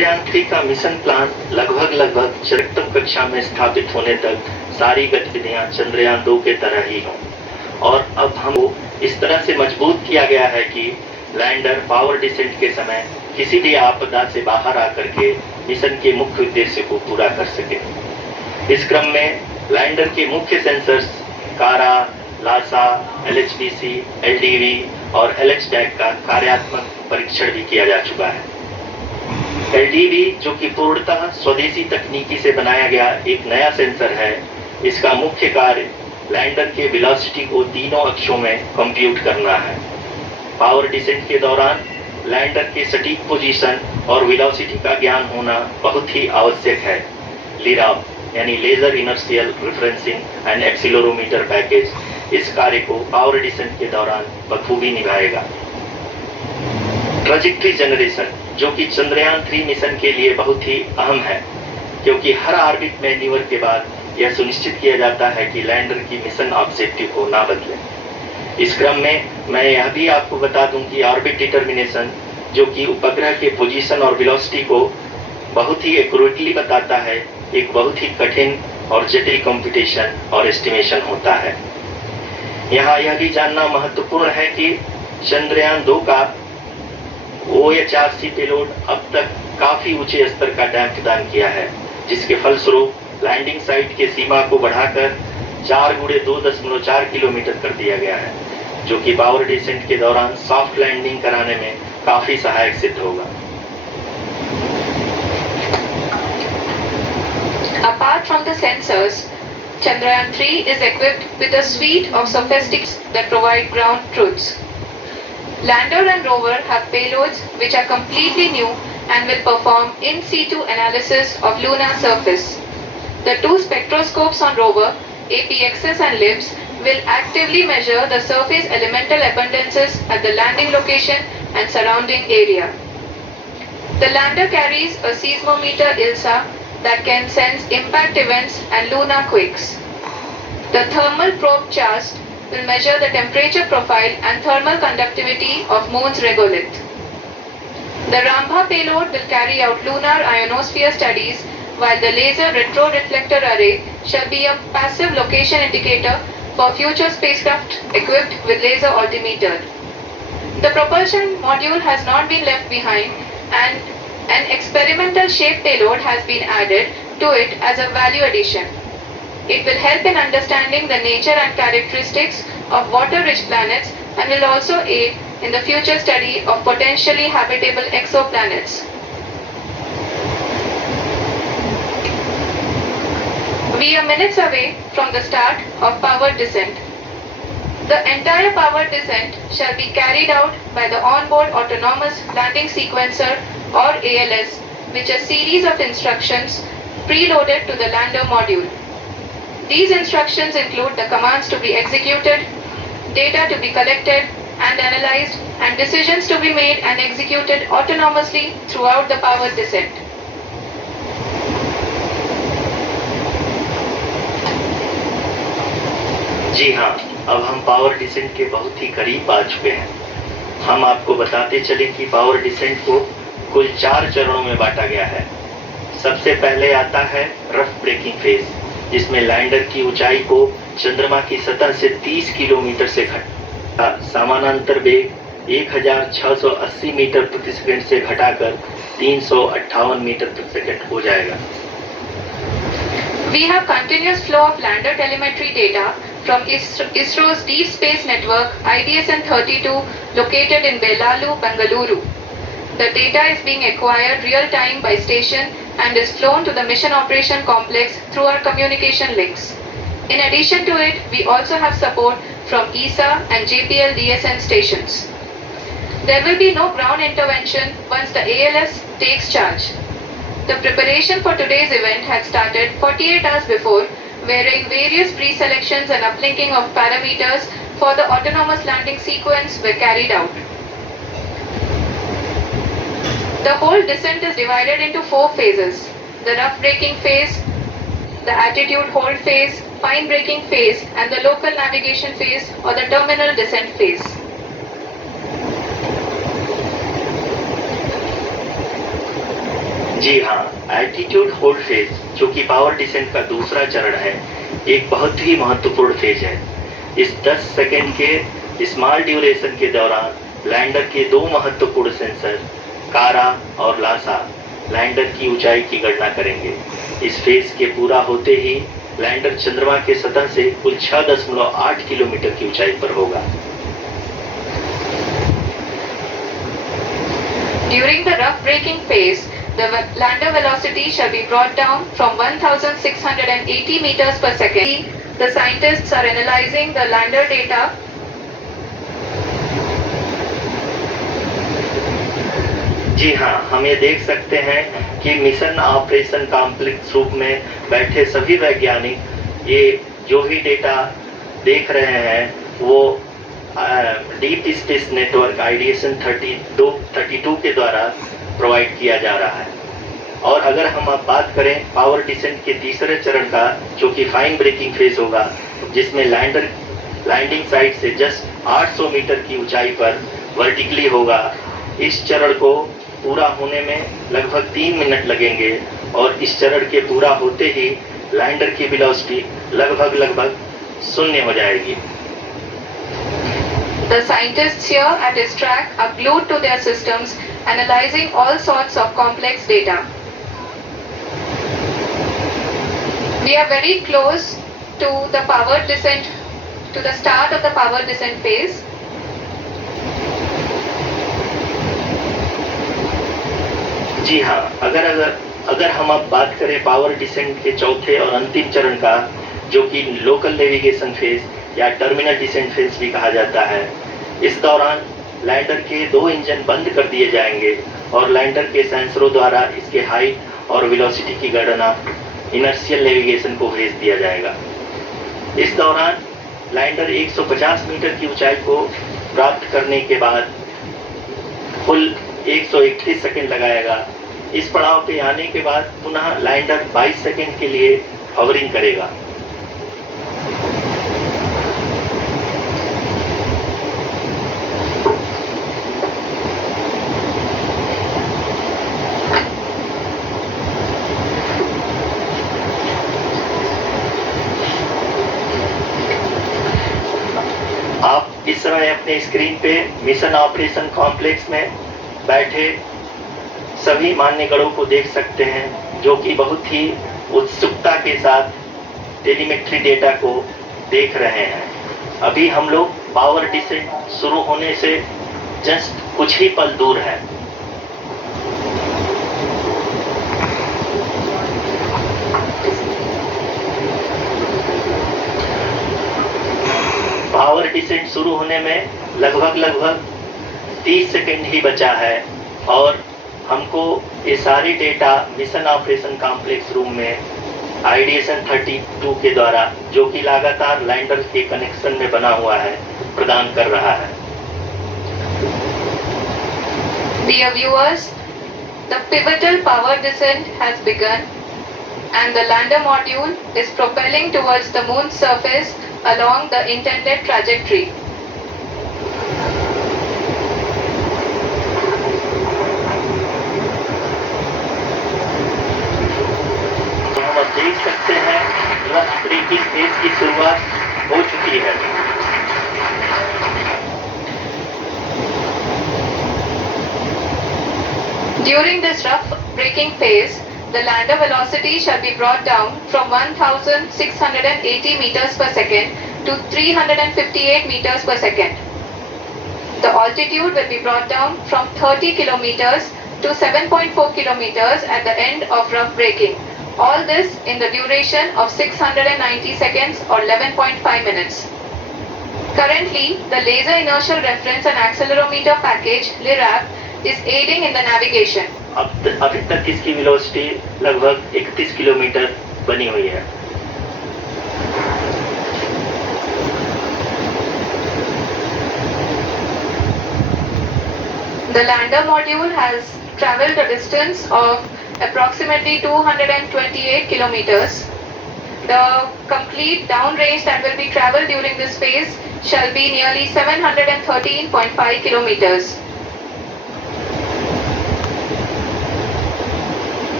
Chandrayaan-3 का mission plan लगभग चरम कक्षा में स्थापित होने तक सारी गतिविधियां चंद्रयान-2 के तरह ही हों। और अब हमको इस तरह से मजबूत किया गया है कि लैंडर पावर डिसेंट के समय किसी भी आपदा से बाहर आकर के मिशन के मुख्य उद्देश्य को पूरा कर सके। इस क्रम में लैंडर के मुख्य सेंसर्स कारा, लासा, LHBC, LDV और LHTAG का कार्यात्मक परीक्षण भी किया जा चुका है। LDV, जो कि पूर्णतः स्वदेशी तकनीकी से बनाया गया एक नया सेंसर है, इसका मुख्य कार्य लैंडर के वेलोसिटी को तीनों अक्षों में कंप्यूट करना है। पावर डिसेंट के दौरान लैंडर के सटीक पोजीशन और वेलोसिटी का ज्ञान होना बहुत ही आवश्यक है। लिराव यानी laser inertial referencing and accelerometer package इस कार्य को पावर डिसेंट के दौरान बखूबी निभाएगा। ट्रैजेक्टरी जनरेशन, जो कि चंद्रयान-3 मिशन के लिए बहुत ही अहम है, क्योंकि हर ऑर्बिट मैन्यूवर के बाद यह सुनिश्चित किया जाता है कि लैंडर की मिशन ऑब्जेक्टिव को ना बदले। इस क्रम में मैं यह भी आपको बता दूं कि ऑर्बिट डिटर्मिनेशन, जो कि उपग्रह के पोजीशन और वेलोसिटी को बहुत ही एक्यूरेटली बताता है, एक बहुत ही कठिन और जटिल कंप्यूटेशन और एस्टिमेशन होता है। यहाँ यह भी जानना महत्वपूर्ण है कि चंद्रयान-2 का OHRC पेलोड अब तक काफी ऊंचे स्तर का डैम्प प्रदान किया है, जिसके फलस्वरूप लैंडिंग साइट के सीमा को बढ़ाकर 4x2.4 किलोमीटर कर दिया गया है, जो कि पावर डिसेंट के दौरान सॉफ्ट लैंडिंग कराने में काफी सहायक सिद्ध होगा। Apart from the sensors, Chandrayaan-3 is equipped with a suite of sophisticates that provide ground truths. Lander and rover have payloads which are completely new and will perform in situ analysis of lunar surface. The two spectroscopes on rover, APXS and LIBS, will actively measure the surface elemental abundances at the landing location and surrounding area. The lander carries a seismometer ILSA that can sense impact events and lunar quakes. The thermal probe CHAST will measure the temperature profile and thermal conductivity of Moon's regolith. The Rambha payload will carry out lunar ionosphere studies, while the laser retroreflector array shall be a passive location indicator for future spacecraft equipped with laser altimeter. The propulsion module has not been left behind, and an experimental shape payload has been added to it as a value addition. It will help in understanding the nature and characteristics of water-rich planets and will also aid in the future study of potentially habitable exoplanets. We are minutes away from the start of powered descent. The entire powered descent shall be carried out by the onboard autonomous landing sequencer or ALS, which is a series of instructions preloaded to the lander module. These instructions include the commands to be executed, data to be collected and analyzed, and decisions to be made and executed autonomously throughout the powered descent. जी हाँ, अब हम power descent के बहुत ही करीब आ चुके हैं। हम आपको बताते चले कि पावर डिसेंट को कुल 4 चरणों में बांटा गया है। सबसे पहले आता है रफ ब्रेकिंग फेज, जिसमें लैंडर की ऊंचाई को चंद्रमा की सतह से 30 किलोमीटर से घटा समानांतर वेग 1680 मीटर प्रति सेकंड से घटाकर 358 मीटर प्रति सेकंड हो जाएगा। We have continuous flow of lander telemetry data from ISRO's Deep Space Network IDSN-32 located in Belalu, Bengaluru. The data is being acquired real-time by station and is flown to the Mission Operation Complex through our communication links. In addition to it, we also have support from ESA and JPL DSN stations. There will be no ground intervention once the ALS takes charge. The preparation for today's event had started 48 hours before, wherein various pre-selections and uplinking of parameters for the autonomous landing sequence were carried out. The whole descent is divided into 4 phases: the rough braking phase, the attitude hold phase, fine braking phase, and the local navigation phase or the terminal descent phase. जी हाँ, altitude hold phase जो कि power descent का दूसरा चरण है, एक बहुत ही महत्वपूर्ण फेज है। इस 10 सेकेंड के स्मॉल ड्यूरेशन के दौरान लैंडर के दो महत्वपूर्ण सेंसर कारा और लासा लैंडर की ऊंचाई की गणना करेंगे। इस फेज के पूरा होते ही लैंडर चंद्रमा के सतह से कुल 6.8 किलोमीटर की ऊंचाई पर होगा। During the rough braking phase, the lander velocity shall be brought down from 1680 meters per second. The scientists are analyzing the lander data. जी हाँ, हम ये देख सकते हैं कि मिशन ऑपरेशन कॉम्प्लेक्स रूप में बैठे सभी वैज्ञानिक ये जो भी डेटा देख रहे हैं वो डीप स्पेस नेटवर्क आइडिएशन 32 के द्वारा प्रोवाइड किया जा रहा है। और अगर हम अब बात करें पावर डिसेंट के तीसरे चरण का, जो कि फाइन ब्रेकिंग फेज होगा, जिसमें लैंडर लैंडिंग साइट से जस्ट 800 मीटर की ऊंचाई पर वर्टिकली होगा। इस चरण को पूरा होने में लगभग 3 मिनट लगेंगे और इस चरण के पूरा होते ही लैंडर की वेलोसिटी लगभग शून्य हो जाएगी। The scientists here at ISTRAC are glued to their systems, analyzing all sorts of complex data. We are very close to the power descent, to the start of the power descent phase. जी हाँ, अगर हम अब बात करें power descent के चौथे और अंतिम चरण का, जो कि लोकल नेविगेशन फेज या टर्मिनल डिसेंट फेज भी कहा जाता है, इस दौरान लैंडर के 2 इंजन बंद कर दिए जाएंगे और लैंडर के सेंसरों द्वारा इसके हाइट और वेलोसिटी की गणना इनर्शियल नेविगेशन को भेज दिया जाएगा। इस दौरान लैंडर 150 मीटर की ऊंचाई को प्राप्त करने के बाद कुल 131 सेकंड लगाएगा। इस पड़ाव पे आने के बाद पुनः लैंडर 22 सेकंड के लिए हवरिंग करेगा। आप इस समय अपने स्क्रीन पे मिशन ऑपरेशन कॉम्प्लेक्स में बैठे सभी मान्यगणों को देख सकते हैं, जो कि बहुत ही उत्सुकता के साथ टेलीमेट्री डेटा को देख रहे हैं। अभी हम लोग पावर डिसेंट शुरू होने से जस्ट कुछ ही पल दूर है। पावर डिसेंट शुरू होने में लगभग 30 सेकंड ही बचा है और हमको ये सारी data mission operation complex room में आइडिएशन 32 के द्वारा, जो कि लगातार लैंडर के कनेक्शन में बना हुआ है, प्रदान कर रहा है। Dear viewers, the pivotal power descent has begun and the lander module is propelling towards the moon's surface along the intended trajectory. हम अब देख सकते हैं रफ ब्रेकिंग फेज की शुरुआत हो चुकी है। During this rough braking phase, the lander velocity shall be brought down from 1680 meters per second to 358 meters per second. The altitude will be brought down from 30 kilometers to 7.4 kilometers at the end of rough braking. All this in the duration of 690 seconds or 11.5 minutes. Currently, the Laser Inertial Reference and Accelerometer package, LIRAP, is aiding in the navigation. अभी तक इसकी velocity लगभग 31 kilometre बनी हुई है। The lander module has traveled a distance of approximately 228 kilometers. The complete downrange that will be traveled during this phase shall be nearly 713.5 kilometers.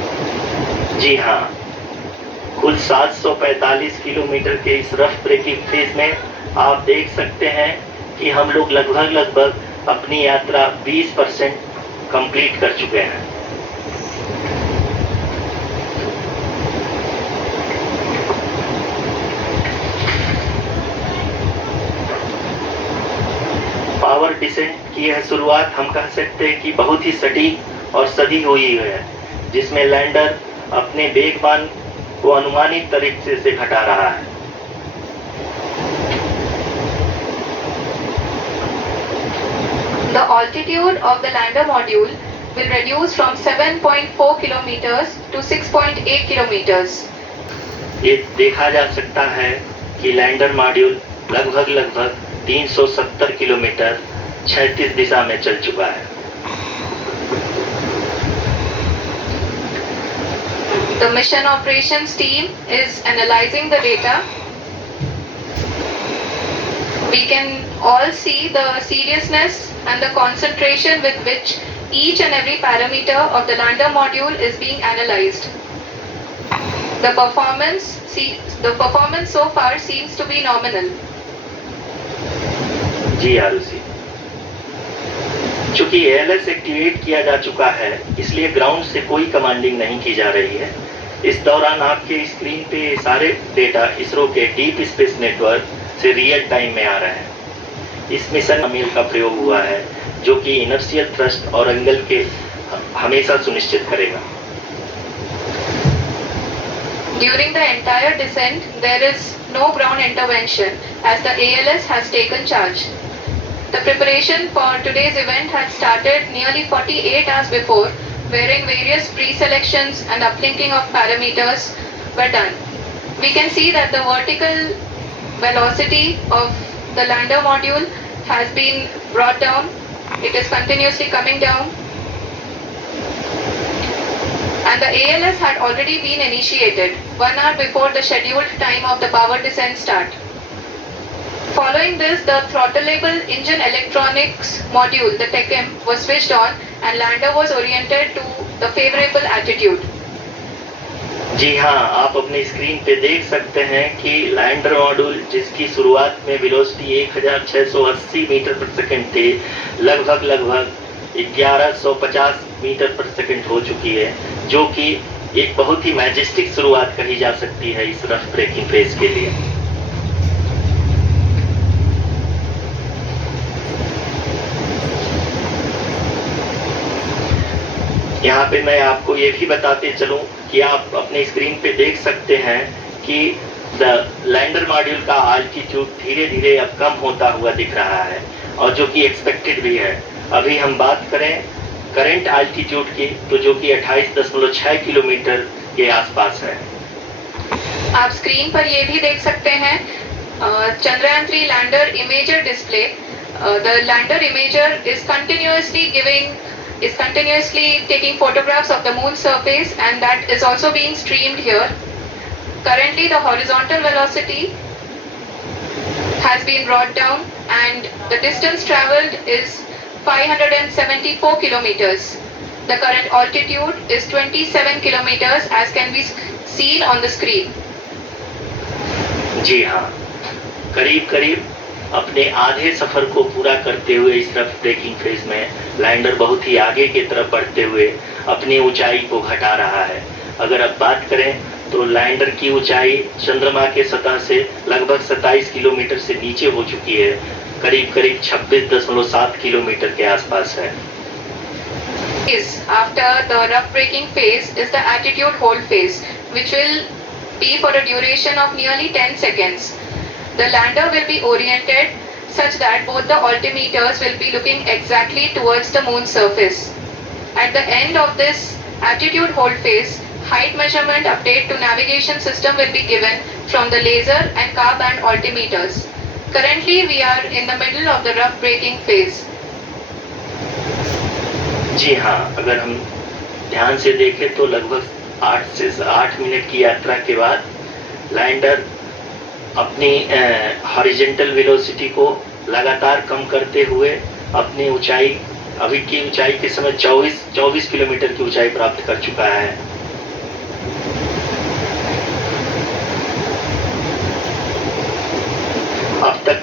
जी हाँ, कुल 745 kilometre के इस रफ ब्रेकिंग फेज में आप देख सकते हैं कि हम लोग लगभग अपनी यात्रा 20% कंप्लीट कर चुके हैं। पावर डिसेंट की यह शुरुआत हम कह सकते हैं कि बहुत ही सटीक और सदी हुई है, जिसमें लैंडर अपने वेगमान को अनुमानित तरीके से घटा रहा है। The altitude of the lander module will reduce from 7.4 kilometers to 6.8 kilometers. ये देखा जा सकता है कि लैंडर मॉड्यूल लगभग 370 किलोमीटर 36 दिशा में चल चुका है। The mission operations team is analyzing the data. We can all see the seriousness and the concentration with which each and every parameter of the lander module is being analyzed. The performance so far seems to be nominal. जी आरुषि, चूंकि ALS activate किया जा चुका है, इसलिए ground से कोई commanding नहीं की जा रही है। इस दौरान आपके स्क्रीन पे सारे डेटा इसरो के डीप स्पेस नेटवर्क से रियल टाइम में आ रहे हैं। इस मिशन अमील का प्रयोग हुआ है, जो कि इनर्शियल थ्रस्ट और एंगल के हमेशा सुनिश्चित करेगा। During the entire descent, there is no ground intervention as the ALS has taken charge. The preparation for today's event had started nearly 48 hours before, wherein various pre-selections and uplinking of parameters were done. We can see that the vertical velocity of the lander module has been brought down. It is continuously coming down. And the ALS had already been initiated 1 hour before the scheduled time of the power descent start. Following this, the throttleable engine electronics module, the TECM, was switched on and lander was oriented to the favorable attitude. जी हाँ, आप अपने screen पे देख सकते हैं कि lander module जिसकी शुरुआत में वेलोसिटी 1680 मीटर पर सेकंड थी, लगभग 1150 मीटर पर सेकंड हो चुकी है, जो कि एक बहुत ही मैजेस्टिक शुरुआत कही जा सकती है इस रफ ब्रेकिंग फेज के लिए। यहाँ पे मैं आपको ये भी बताते चलूं कि आप अपने स्क्रीन पे देख सकते हैं कि लैंडर मॉड्यूल का आल्टीट्यूड धीरे धीरे अब कम होता हुआ दिख रहा है, और जो कि एक्सपेक्टेड भी है। अभी हम बात करें करंट आल्टीट्यूड की, तो जो कि 28.6 किलोमीटर के आसपास है। आप स्क्रीन पर ये भी देख सकते हैं Chandrayaan 3 lander imager display. The lander imager is continuously taking photographs of the moon surface, and that is also being streamed here. Currently the horizontal velocity has been brought down and the distance traveled is 574 kilometers. The current altitude is 27 kilometers as can be seen on the screen. जी हाँ, करीब अपने आधे सफर को पूरा करते हुए इस rough breaking phase में लैंडर बहुत ही आगे की तरफ बढ़ते हुए अपनी ऊंचाई को घटा रहा है। अगर अब बात करें तो लैंडर की ऊंचाई चंद्रमा के सतह से लगभग 27 किलोमीटर से नीचे हो चुकी है, करीब 26.7 किलोमीटर के आसपास है। After the rough braking phase is the attitude hold phase, which will be for a duration of nearly 10 seconds. The lander will be oriented such that both the altimeters will be looking exactly towards the moon surface. At the end of this attitude hold phase, height measurement update to navigation system will be given from the laser and car band altimeters. Currently we are in the middle of the rough braking phase. जी हाँ, अगर हम ध्यान से देखें तो लगभग 8 से 8 minute की यात्रा के बाद लैंडर अपनी हॉरिजॉन्टल वेलोसिटी को लगातार कम करते हुए अपनी ऊंचाई, अभी की ऊंचाई के समय 24 किलोमीटर की ऊंचाई प्राप्त कर चुका है।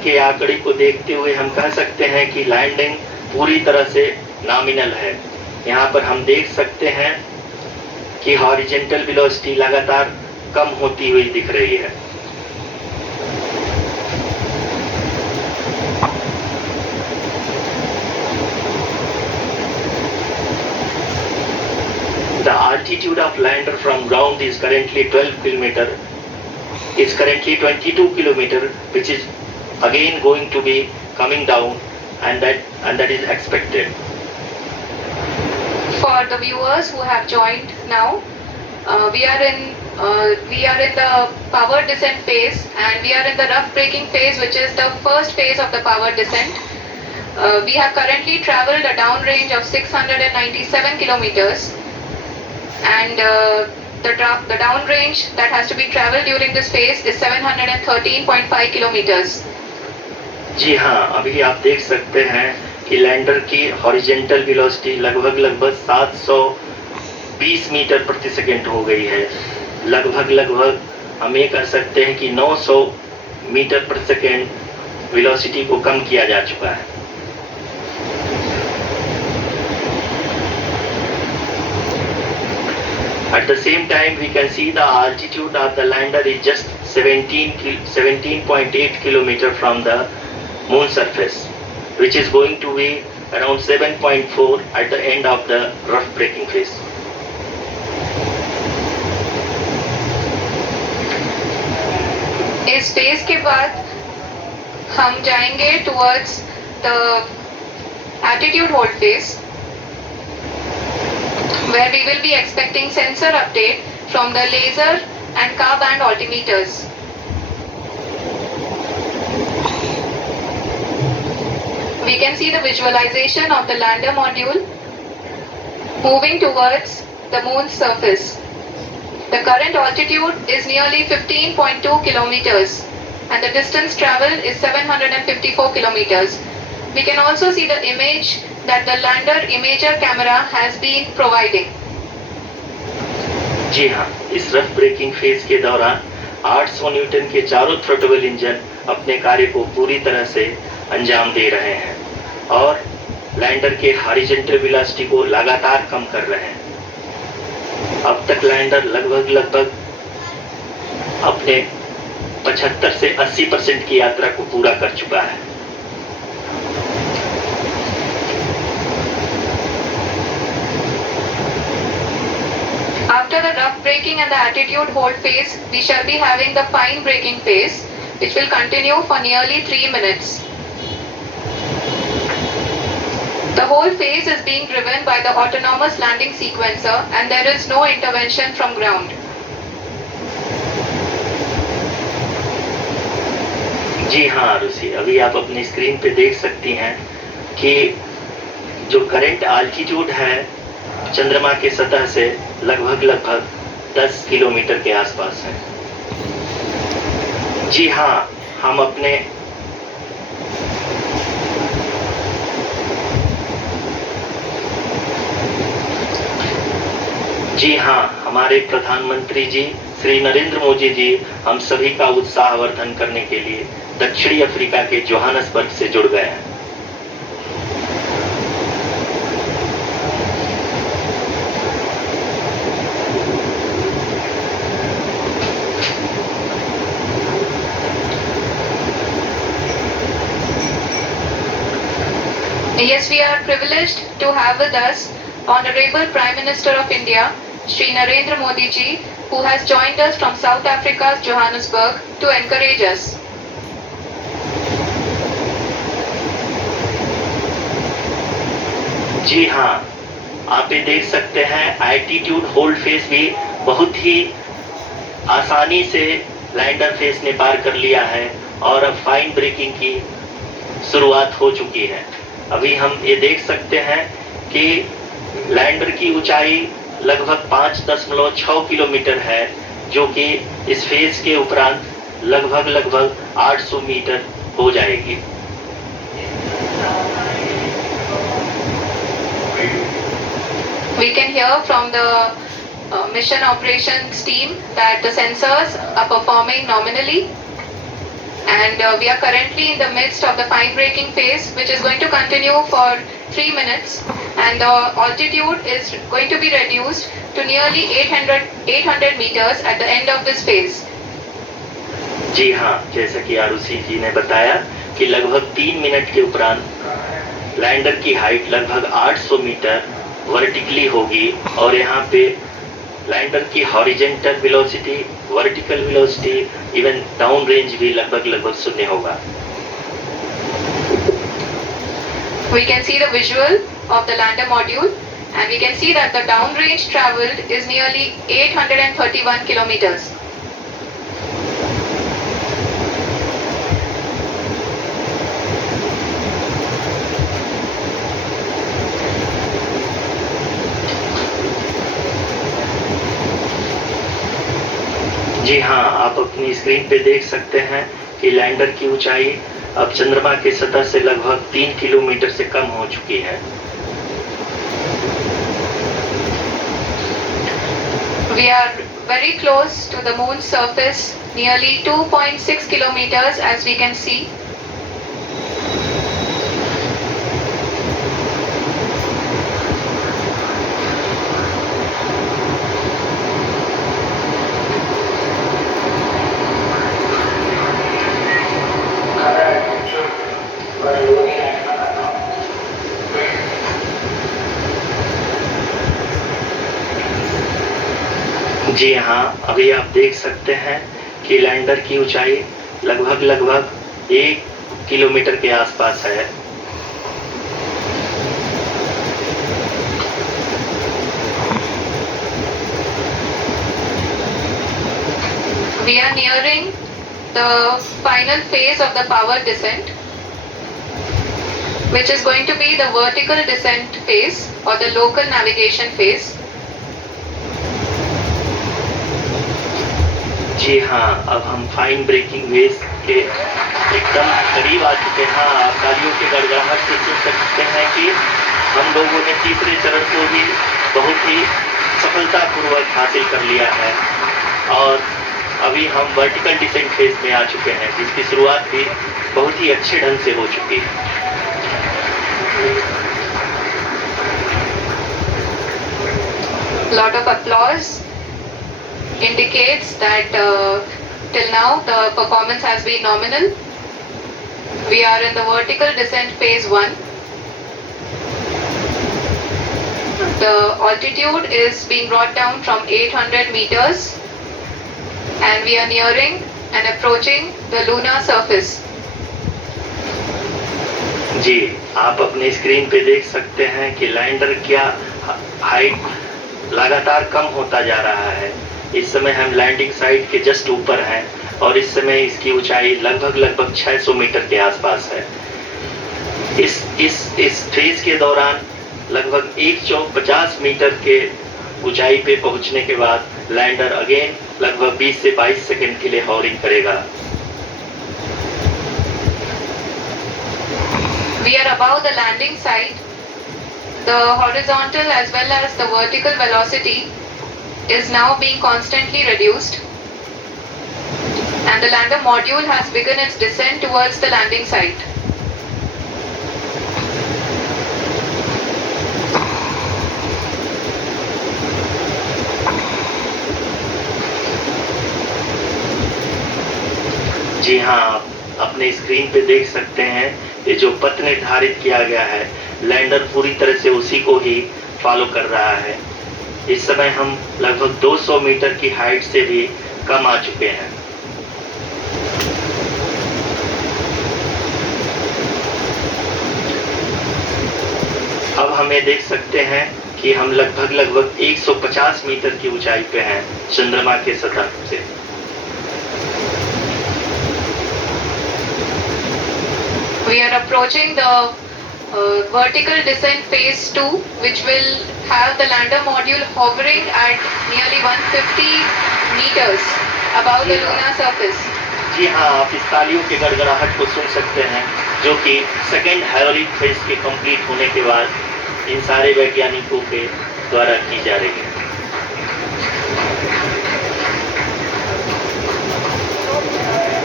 के आंकड़े को देखते हुए हम कह सकते हैं कि लैंडिंग पूरी तरह से नॉमिनल है। यहाँ पर हम देख सकते हैं कि हॉरिजेंटल वेलोसिटी लगातार कम होती हुई दिख रही है। The altitude of lander from ground is currently 12 kilometer. Is currently 22 kilometer, which is again going to be coming down, and that is expected. For the viewers who have joined now, we are in the power descent phase, and we are in the rough braking phase, which is the first phase of the power descent. We have currently traveled a downrange of 697 kilometers, and the downrange that has to be traveled during this phase is 713.5 kilometers. जी हाँ, अभी आप देख सकते हैं कि lander की horizontal velocity लगभग 720 metre प्रति सेकंड हो गई है। लगभग हम ये कह सकते हैं कि 900 मीटर प्रति सेकंड वेलोसिटी को कम किया जा चुका है। At the same time, we can see the altitude of the lander is just 17.8 kilometer from the moon surface, which is going to be around 7.4 at the end of the rough braking phase. इस phase के बाद हम जाएंगे towards the attitude hold phase, where we will be expecting sensor update from the laser and car band altimeters. We can see the visualization of the lander module moving towards the moon's surface. The current altitude is nearly 15.2 kilometers, and the distance traveled is 754 kilometers. We can also see the image that the lander imager camera has been providing. जी हाँ, इस rough breaking phase के दौरान 800 Newton के चारों throttle engine अपने कार्य को पूरी तरह से अंजाम दे रहे हैं और लैंडर के हॉरिजेंटल वेलोसिटी को लगातार कम कर रहे हैं। अब तक लैंडर लगभग अपने 75 से 80% की यात्रा को पूरा कर चुका है। After the rough braking and the attitude hold phase, we shall be having the fine braking phase, which will continue for nearly 3 minutes. The whole phase is being driven by the autonomous landing sequencer, and there is no intervention from ground. जी हाँ आरुषि, अभी आप अपनी screen पे देख सकती हैं कि जो करंट आल्टीट्यूड है चंद्रमा के सतह से लगभग 10 किलोमीटर के आसपास है। जी हाँ, हम अपने जी हाँ, हमारे प्रधानमंत्री जी श्री नरेंद्र मोदी जी हम सभी का उत्साहवर्धन करने के लिए दक्षिणी अफ्रीका के जोहानसबर्ग से जुड़ गए हैं। Yes, we are privileged to have with us Honorable Prime Minister of India, Shri Narendra Modi ji, who has joined us from South Africa's Johannesburg to encourage us. जी हाँ, आप ये देख सकते हैं एल्टीट्यूड होल्ड फेज भी बहुत ही आसानी से लैंडर फेज ने पार कर लिया है और अब फाइन ब्रेकिंग की शुरुआत हो चुकी है। अभी हम ये देख सकते हैं कि लैंडर की ऊंचाई लगभग 5.6 किलोमीटर है, जो कि इस फेज के उपरांत लगभग 800 मीटर हो जाएगी। We can hear from the mission operations team that the sensors are performing nominally. And we are currently in the midst of the fine braking phase, which is going to continue for 3 minutes, and the altitude is going to be reduced to nearly 800 meters at the end of this phase. जी हाँ, जैसा कि आरुषि जी ने बताया कि लगभग 3 minute के उपरांत lander की हाइट लगभग 800 मीटर वर्टिकली होगी और यहाँ पे लैंडर की horizontal velocity, vertical velocity, even down range भी लगभग शून्य होगा। We can see the visual of the lander module, and we can see that the down range traveled is nearly 831 kilometers. जी हाँ, आप अपनी स्क्रीन पे देख सकते हैं कि लैंडर की ऊंचाई अब चंद्रमा की सतह से लगभग 3 किलोमीटर से कम हो चुकी है। We are very close to the moon's surface, nearly 2.6 kilometers, as we can see. जी हाँ, अभी आप देख सकते हैं कि लैंडर की ऊंचाई लगभग 1 किलोमीटर के आसपास है। We are nearing the final phase of the power descent, which is going to be the vertical descent phase or the local navigation phase. जी हाँ, अब हम फाइन ब्रेकिंग वेव के एकदम करीब आ चुके हैं। आप तालियों के गड़गड़ाहट से सुन सकते हैं कि हम लोगों ने तीसरे चरण को भी बहुत ही सफलतापूर्वक हासिल कर लिया है और अभी हम वर्टिकल डिसेंट फेज में आ चुके हैं, जिसकी शुरुआत भी बहुत ही अच्छे ढंग से हो चुकी है। Lot of applause indicates that till now the performance has been nominal. We are in the vertical descent phase 1. The altitude is being brought down from 800 meters, and we are nearing and approaching the lunar surface. जी, आप अपने screen पे देख सकते हैं कि lander क्या height लगातार कम होता जा रहा है। इस समय हम लैंडिंग साइट के जस्ट ऊपर हैं और इस समय इसकी ऊंचाई लगभग 600 मीटर के आसपास है। इस फेज के दौरान लगभग 150 मीटर के ऊंचाई पे पहुंचने के बाद लैंडर अगेन लगभग 20 से 22 सेकंड के लिए हॉवरिंग करेगा। We are above the landing site. The horizontal as well as the vertical velocity is now being constantly reduced, and the lander module has begun its descent towards the landing site. जी हाँ, आप अपने screen पे देख सकते हैं ये जो पथ निर्धारित किया गया है, लैंडर पूरी तरह से उसी को ही फॉलो कर रहा है। इस समय हम लगभग 200 मीटर की हाइट से भी कम आ चुके हैं। अब हमें देख सकते हैं कि हम लगभग 150 मीटर की ऊंचाई पे हैं चंद्रमा के सतह से। We are approaching the vertical descent phase 2, which will have the lander module hovering at nearly 150 meters above the lunar surface. जी हाँ, आप इस तालियों के गड़गड़ाहट को सुन सकते हैं, जो कि सेकेंड हाइवरिंग फेज के कंप्लीट होने के बाद इन सारे वैज्ञानिकों के द्वारा की जा रही है।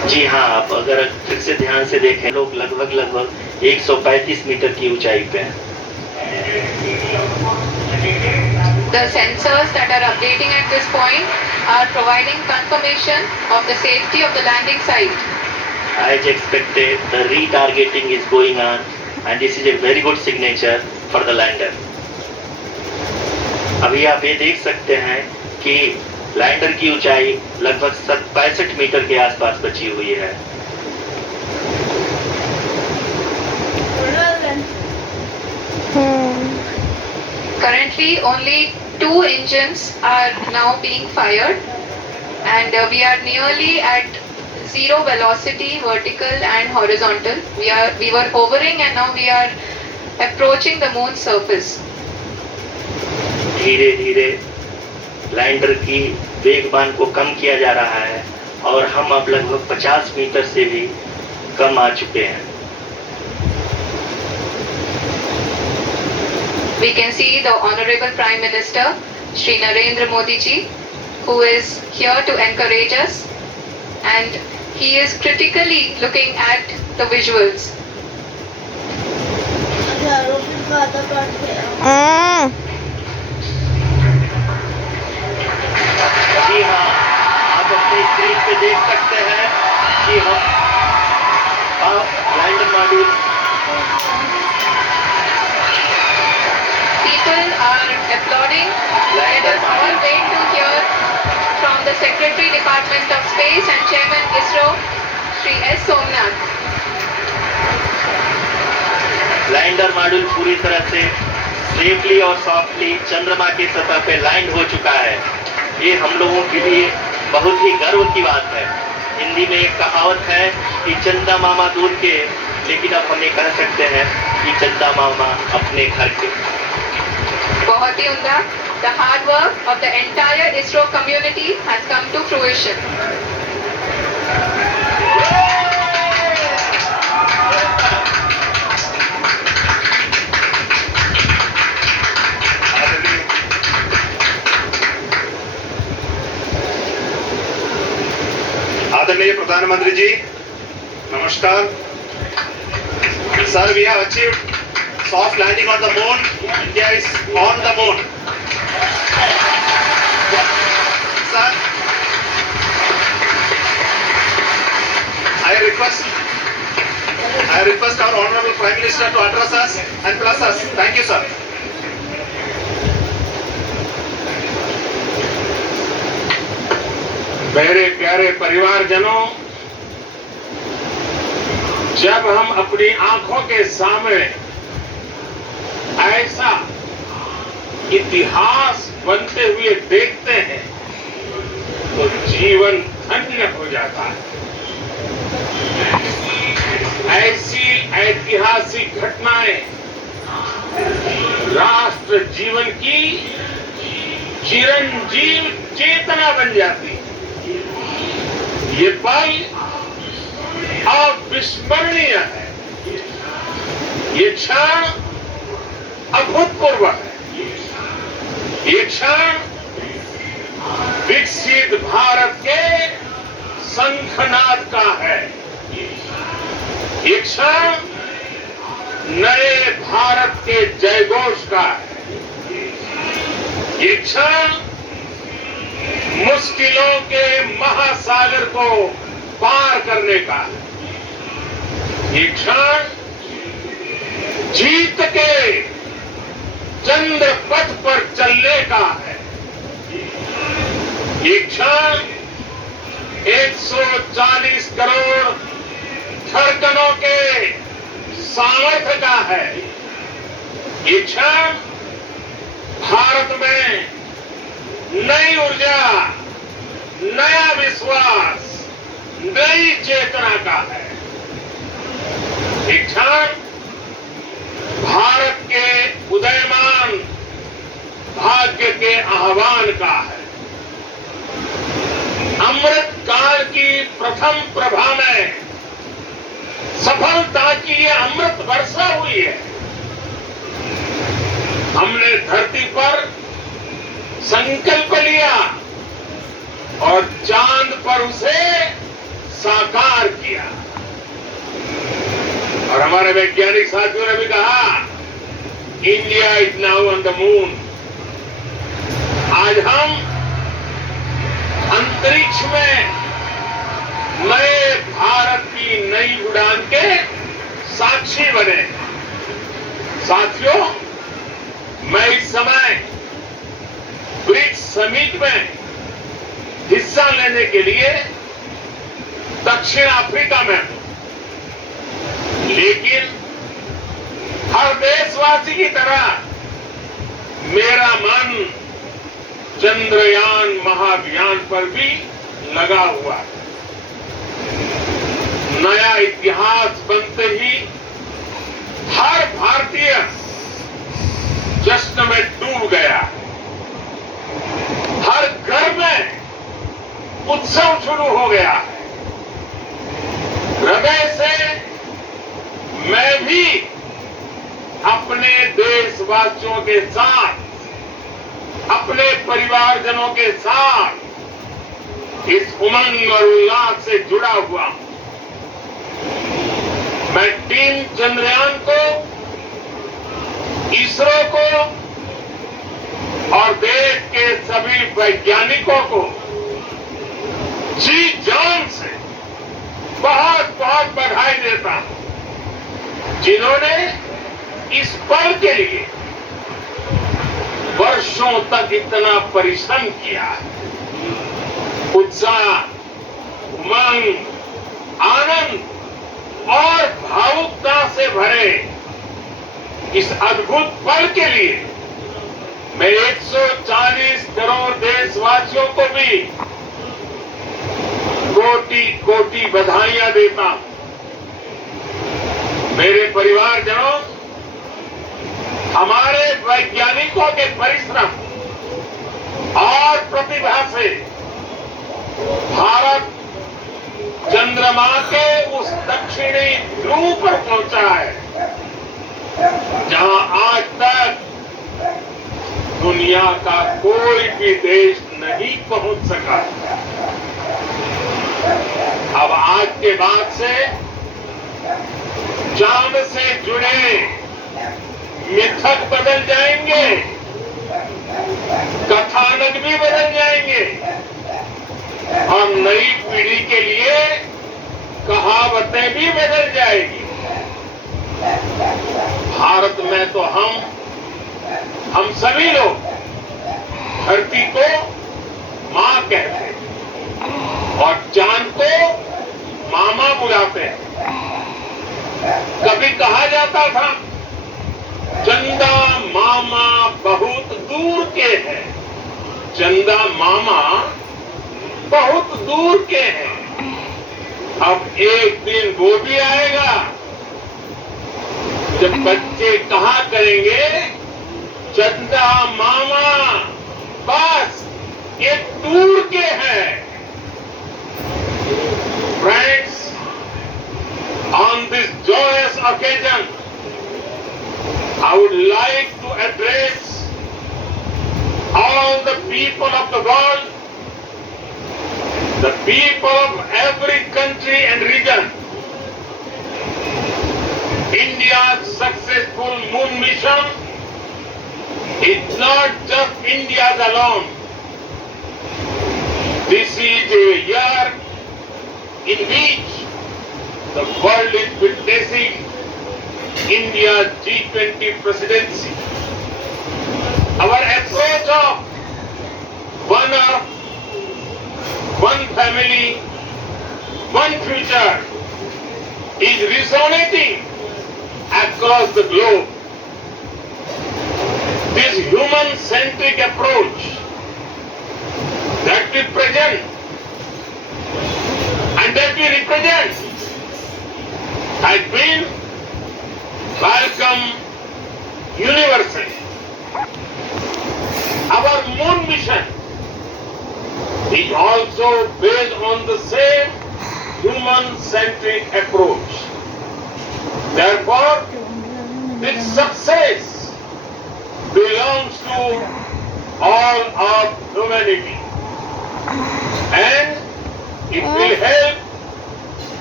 जी हाँ, आप अगर फिर से ध्यान से देखें, लोग लगभग 135 मीटर की ऊंचाई पे हैं। The sensors that are updating at this point are providing confirmation of the safety of the landing site. As expected, the retargeting is going on, and this is a very good signature for the lander. अभी आप ये देख सकते हैं कि lander की ऊंचाई लगभग 65 मीटर के आसपास बची हुई है। Currently, only 2 engines are now being fired, and we are nearly at zero velocity, vertical and horizontal. We were hovering, and now we are approaching the moon's surface. धीरे धीरे लैंडर की वेगमान को कम किया जा रहा है और हम अब लगभग 50 मीटर से भी कम आ चुके हैं। We can see the Honorable Prime Minister, Shri Narendra Modi ji, who is here to encourage us, and he is critically looking at the visuals. जी हाँ, आप अपनी स्क्रीन पे देख सकते हैं कि हम lander module People are applauding. Let us all wait to hear from the Secretary Department of Space and Chairman ISRO, Shri S. Somnath. Lander module पूरी तरह से सेफली और सॉफ्टली चंद्रमा की सतह पे लैंड हो चुका है। ये हम लोगों के लिए बहुत ही गर्व की बात है। हिंदी में एक कहावत है कि चंदा मामा दूर के, लेकिन अब हम ये कह सकते हैं कि चंदा मामा अपने घर के। बहुत ही उम्दा। The hard work of the entire ISRO community has come to fruition. आदरणीय प्रधानमंत्री जी, नमस्कार। Sir, we have achieved soft landing on the moon. India is on the moon. Sir, I request our Honorable Prime Minister to address us and bless us. Thank you, sir. मेरे प्यारे परिवारजनों, जब हम अपनी आंखों के सामने ऐसा इतिहास बनते हुए देखते हैं तो जीवन धन्य हो जाता है। ऐसी ऐतिहासिक घटनाएं राष्ट्र जीवन की चिरंजीव चेतना बन जाती है। ये पल अविस्मरणीय है। ये क्षण अभूतपूर्व है। ये क्षण विकसित भारत के शंखनाद का है। ये क्षण नए भारत के जयघोष का है। ये क्षण मुश्किलों के महासागर को पार करने का है। ये क्षण जीत के चंद्र पथ पर चलने का है। ये क्षण 140 करोड़ धड़कनों के सामर्थ्य का है। ये क्षण भारत में नई ऊर्जा, नया विश्वास, नई चेतना का है। ये क्षण भारत के उदयमान भाग्य के आह्वान का है। अमृत काल की प्रथम प्रभा में सफलता की ये अमृत वर्षा हुई है। हमने धरती पर संकल्प लिया और चांद पर उसे साकार किया। और हमारे वैज्ञानिक साथियों ने भी कहा, India is now on the moon. आज हम अंतरिक्ष में नए भारत की नई उड़ान के साक्षी बने। साथियों, मैं इस समय ब्रिक्स समिट में हिस्सा लेने के लिए दक्षिण अफ्रीका में हूं, लेकिन हर देशवासी की तरह मेरा मन चंद्रयान महाअभियान पर भी लगा हुआ है। नया इतिहास बनते ही हर भारतीय जश्न में डूब गया। हर घर में उत्सव शुरू हो गया। हृदय से मैं भी अपने देशवासियों के साथ, अपने परिवारजनों के साथ इस उमंग और उल्लास से जुड़ा हुआ हूं। मैं टीम चंद्रयान को, इसरो को और देश के सभी वैज्ञानिकों को जी जान से बहुत बहुत बधाई देता हूं, जिन्होंने इस पल के लिए वर्षों तक इतना परिश्रम किया है। उत्साह, उमंग, आनंद और भावुकता से भरे इस अद्भुत पल के लिए मैं 140 करोड़ देशवासियों को भी कोटि कोटि बधाइयां देता हूं। मेरे परिवारजनों, हमारे वैज्ञानिकों के परिश्रम और प्रतिभा से भारत चंद्रमा के उस दक्षिणी ध्रुव पर पहुंचा है, जहां आज तक दुनिया का कोई भी देश नहीं पहुंच सका। अब आज के बाद से चांद से जुड़े मिथक बदल जाएंगे, कथानक भी बदल जाएंगे और नई पीढ़ी के लिए कहावतें भी बदल जाएगी। भारत में तो हम सभी लोग धरती को मां कहते हैं और चांद को मामा बुलाते हैं। कभी कहा जाता था, चंदा मामा बहुत दूर के हैं। चंदा मामा बहुत दूर के हैं। अब एक दिन वो भी आएगा जब बच्चे कहा करेंगे, चंदा मामा बस ये दूर के हैं। Friends, on this joyous occasion, I would like to address all the people of the world, the people of every country and region. India's successful moon mission is not just India's alone. This is a year in which the world is witnessing India's G20 presidency. Our approach of one Earth, one family, one future is resonating across the globe. This human-centric approach that we present and that we represent has been welcome universally. Our moon mission is also based on the same human-centric approach. Therefore, its success belongs to all of humanity, and it will help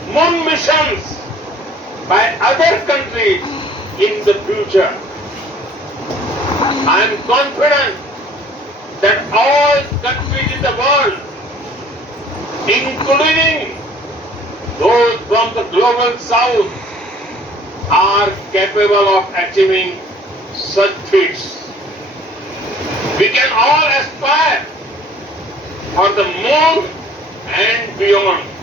moon missions by other countries in the future. I am confident that all countries in the world, including those from the global south, are capable of achieving such feats. We can all aspire for the moon and beyond.